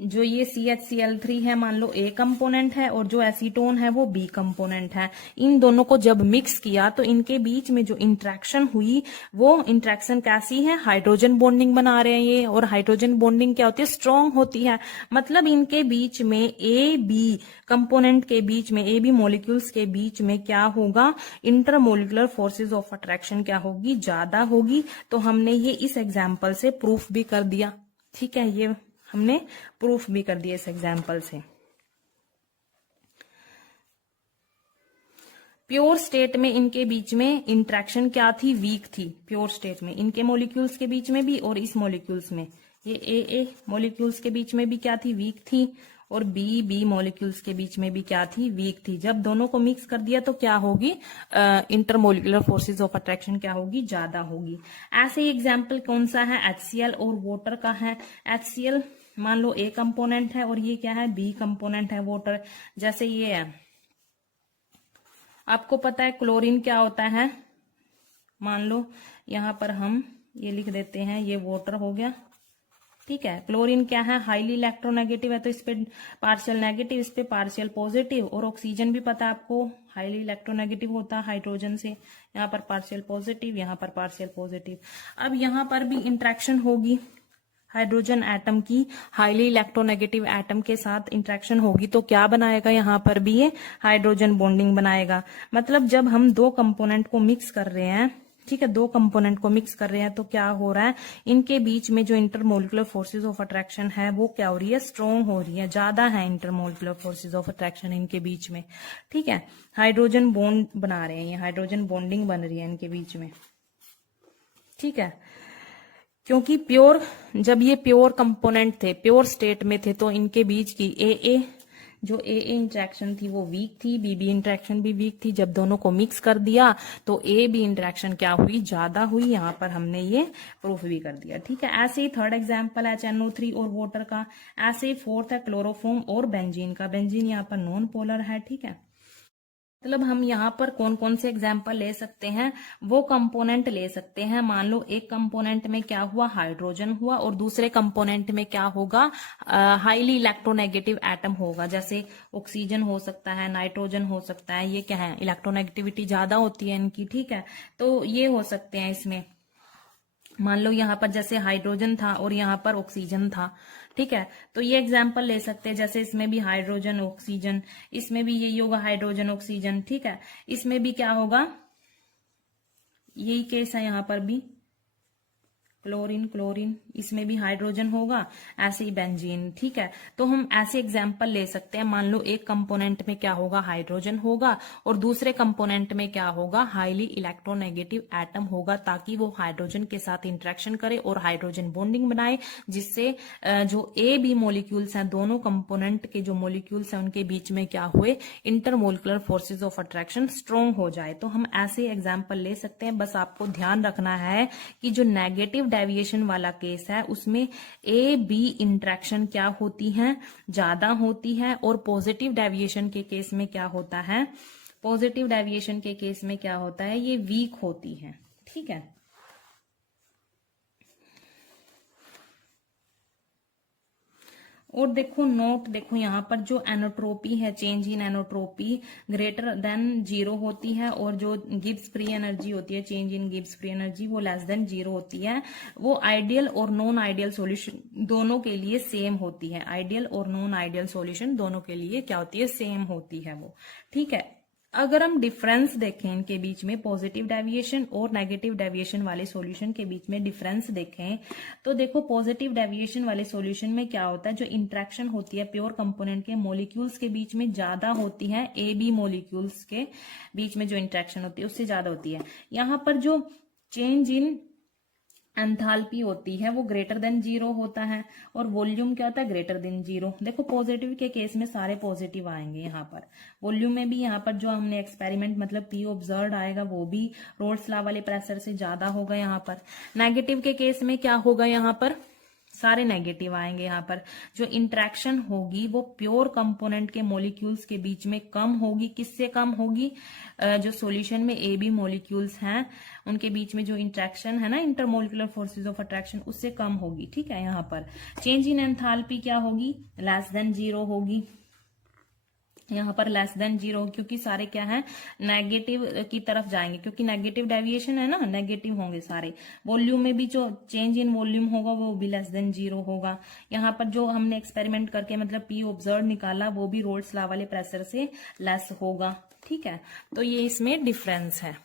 जो ये CHCl3 है मान लो ए कंपोनेंट है, और जो एसीटोन है वो बी कंपोनेंट है। इन दोनों को जब मिक्स किया तो इनके बीच में जो इंट्रैक्शन हुई वो इंट्रैक्शन कैसी है, हाइड्रोजन बॉन्डिंग बना रहे हैं ये। और हाइड्रोजन बॉन्डिंग क्या होती है, स्ट्रॉन्ग होती है। मतलब इनके बीच में ए बी कंपोनेंट के बीच में, ए बी मॉलिक्यूल्स के बीच में क्या होगा, इंटरमोलिकुलर फोर्सेज ऑफ अट्रैक्शन क्या होगी, ज्यादा होगी। तो हमने ये इस एग्जाम्पल से प्रूफ भी कर दिया। ठीक है, ये हमने प्रूफ भी कर दिया इस एग्जाम्पल से। प्योर स्टेट में इनके बीच में इंट्रैक्शन क्या थी, वीक थी। प्योर स्टेट में इनके मॉलिक्यूल्स के बीच में भी और इस मॉलिक्यूल्स में, ये ए मॉलिक्यूल्स के बीच में भी क्या थी, वीक थी। और बी मॉलिक्यूल्स के बीच में भी क्या थी, वीक थी। जब दोनों को मिक्स कर दिया तो क्या होगी, इंटरमोलिकुलर फोर्सेज ऑफ अट्रैक्शन क्या होगी, ज्यादा होगी। ऐसे ही एग्जाम्पल कौन सा है, HCl और वाटर का है। HCl मान लो ए कंपोनेंट है और ये क्या है, बी कंपोनेंट है वाटर। जैसे ये है, आपको पता है क्लोरीन क्या होता है, मान लो यहां पर हम ये लिख देते हैं, ये वाटर हो गया। ठीक है, क्लोरीन क्या है, हाईली इलेक्ट्रोनेगेटिव है तो इस पे पार्शियल नेगेटिव, इस पे पार्शियल पॉजिटिव। और ऑक्सीजन भी पता है आपको हाईली इलेक्ट्रोनेगेटिव होता है हाइड्रोजन से, यहाँ पर पार्शियल पॉजिटिव, यहाँ पर पार्शियल पॉजिटिव। अब यहाँ पर भी इंट्रैक्शन होगी, हाइड्रोजन एटम की हाईली इलेक्ट्रोनेगेटिव एटम के साथ इंट्रैक्शन होगी तो क्या बनाएगा, यहाँ पर भी ये हाइड्रोजन बॉन्डिंग बनाएगा। मतलब जब हम दो कंपोनेंट को मिक्स कर रहे हैं, ठीक है, दो कंपोनेंट को मिक्स कर रहे हैं तो क्या हो रहा है, इनके बीच में जो इंटरमोलिकुलर फोर्सेज ऑफ अट्रैक्शन है वो क्या हो रही है, स्ट्रॉन्ग हो रही है, ज्यादा है इंटरमोलिकुलर फोर्सेज ऑफ अट्रैक्शन इनके बीच में। ठीक है, हाइड्रोजन बॉन्ड बना रहे हैं, ये हाइड्रोजन बॉन्डिंग बन रही है इनके बीच में। ठीक है, क्योंकि प्योर, जब ये प्योर कंपोनेंट थे, प्योर स्टेट में थे, तो इनके बीच की ए जो ए इंट्रैक्शन थी वो वीक थी, बी इंट्रैक्शन भी वीक थी। जब दोनों को मिक्स कर दिया तो ए बी इंट्रैक्शन क्या हुई, ज्यादा हुई। यहाँ पर हमने ये प्रूफ भी कर दिया। ठीक है, ऐसे ही थर्ड एग्जाम्पल है NO3 और वाटर का। ऐसे ही फोर्थ है क्लोरोफॉर्म और बेंजीन का। बेंजीन यहाँ पर नॉन पोलर है। ठीक है, मतलब हम यहाँ पर कौन कौन से एग्जाम्पल ले सकते हैं, वो कंपोनेंट ले सकते हैं। मान लो एक कंपोनेंट में क्या हुआ, हाइड्रोजन हुआ, और दूसरे कंपोनेंट में क्या होगा, हाईली इलेक्ट्रोनेगेटिव एटम होगा। जैसे ऑक्सीजन हो सकता है, नाइट्रोजन हो सकता है, ये क्या है, इलेक्ट्रोनेगेटिविटी ज्यादा होती है इनकी। ठीक है, तो ये हो सकते हैं इसमें। मान लो यहाँ पर जैसे हाइड्रोजन था और यहाँ पर ऑक्सीजन था। ठीक है, तो ये एग्जाम्पल ले सकते हैं। जैसे इसमें भी हाइड्रोजन ऑक्सीजन, इसमें भी यही होगा हाइड्रोजन ऑक्सीजन। ठीक है, इसमें भी क्या होगा, यही केस है यहाँ पर भी। क्लोरीन क्लोरीन, इसमें भी हाइड्रोजन होगा, ऐसे ही बेंजीन। ठीक है, तो हम ऐसे एग्जाम्पल ले सकते हैं। मान लो एक कंपोनेंट में क्या होगा, हाइड्रोजन होगा, और दूसरे कंपोनेंट में क्या होगा, हाईली इलेक्ट्रोनेगेटिव एटम होगा, ताकि वो हाइड्रोजन के साथ इंटरेक्शन करे और हाइड्रोजन बॉन्डिंग बनाए, जिससे जो ए बी मोलिक्यूल्स हैं, दोनों कंपोनेंट के जो मोलिक्यूल्स हैं उनके बीच में क्या हुए, intermolecular forces of attraction strong हो जाए। तो हम ऐसे एग्जाम्पल ले सकते हैं। बस आपको ध्यान रखना है कि जो नेगेटिव डेविएशन वाला केस है उसमें ए बी इंटरेक्शन क्या होती है, ज्यादा होती है, और पॉजिटिव डेविएशन के केस में क्या होता है, पॉजिटिव डेविएशन के केस में क्या होता है, ये वीक होती है। ठीक है, और देखो नोट, देखो यहाँ पर जो एनोट्रोपी है, चेंज इन एनोट्रोपी ग्रेटर देन 0 होती है, और जो गिब्स फ्री एनर्जी होती है, change in Gibbs free energy, वो लेस देन 0 होती है। वो आइडियल और नॉन आइडियल सॉल्यूशन दोनों के लिए सेम होती है। आइडियल और नॉन आइडियल सॉल्यूशन दोनों के लिए क्या होती है, सेम होती है वो। ठीक है, अगर हम डिफरेंस देखें इनके बीच में, पॉजिटिव डेविएशन और नेगेटिव डेविएशन वाले सॉल्यूशन के बीच में डिफरेंस देखें, तो देखो पॉजिटिव डेविएशन वाले सॉल्यूशन में क्या होता है, जो इंटरेक्शन होती है प्योर कंपोनेंट के मॉलिक्यूल्स के बीच में ज्यादा होती है, ए बी मॉलिक्यूल्स के बीच में जो इंटरेक्शन होती है उससे ज्यादा होती है। यहाँ पर जो चेंज इन एंथैल्पी होती है वो ग्रेटर देन 0 होता है, और वॉल्यूम क्या होता है, ग्रेटर देन 0। देखो पॉजिटिव के केस में सारे पॉजिटिव आएंगे यहाँ पर, वॉल्यूम में भी यहाँ पर जो हमने एक्सपेरिमेंट मतलब पी ऑब्जर्व आएगा वो भी रोल्स लॉ वाले प्रेशर से ज्यादा होगा यहाँ पर। नेगेटिव के केस में क्या होगा, यहाँ पर सारे नेगेटिव आएंगे। यहाँ पर जो इंटरेक्शन होगी वो प्योर कंपोनेंट के मॉलिक्यूल्स के बीच में कम होगी। किससे कम होगी, जो सॉल्यूशन में ए बी मॉलिक्यूल्स हैं उनके बीच में जो इंटरेक्शन है ना, इंटरमोलिकुलर फोर्सेज ऑफ अट्रैक्शन, उससे कम होगी। ठीक है, यहाँ पर चेंज इन एंथैल्पी क्या होगी, लेस देन 0 होगी। यहाँ पर लेस देन 0, क्योंकि सारे क्या है, नेगेटिव की तरफ जाएंगे, क्योंकि नेगेटिव डेविएशन है ना, नेगेटिव होंगे सारे। वॉल्यूम में भी जो चेंज इन वॉल्यूम होगा वो भी लेस देन 0 होगा। यहाँ पर जो हमने एक्सपेरिमेंट करके मतलब पी ऑब्जर्व निकाला वो भी रोल्स लॉ वाले प्रेशर से लेस होगा। ठीक है, तो ये इसमें डिफरेंस है।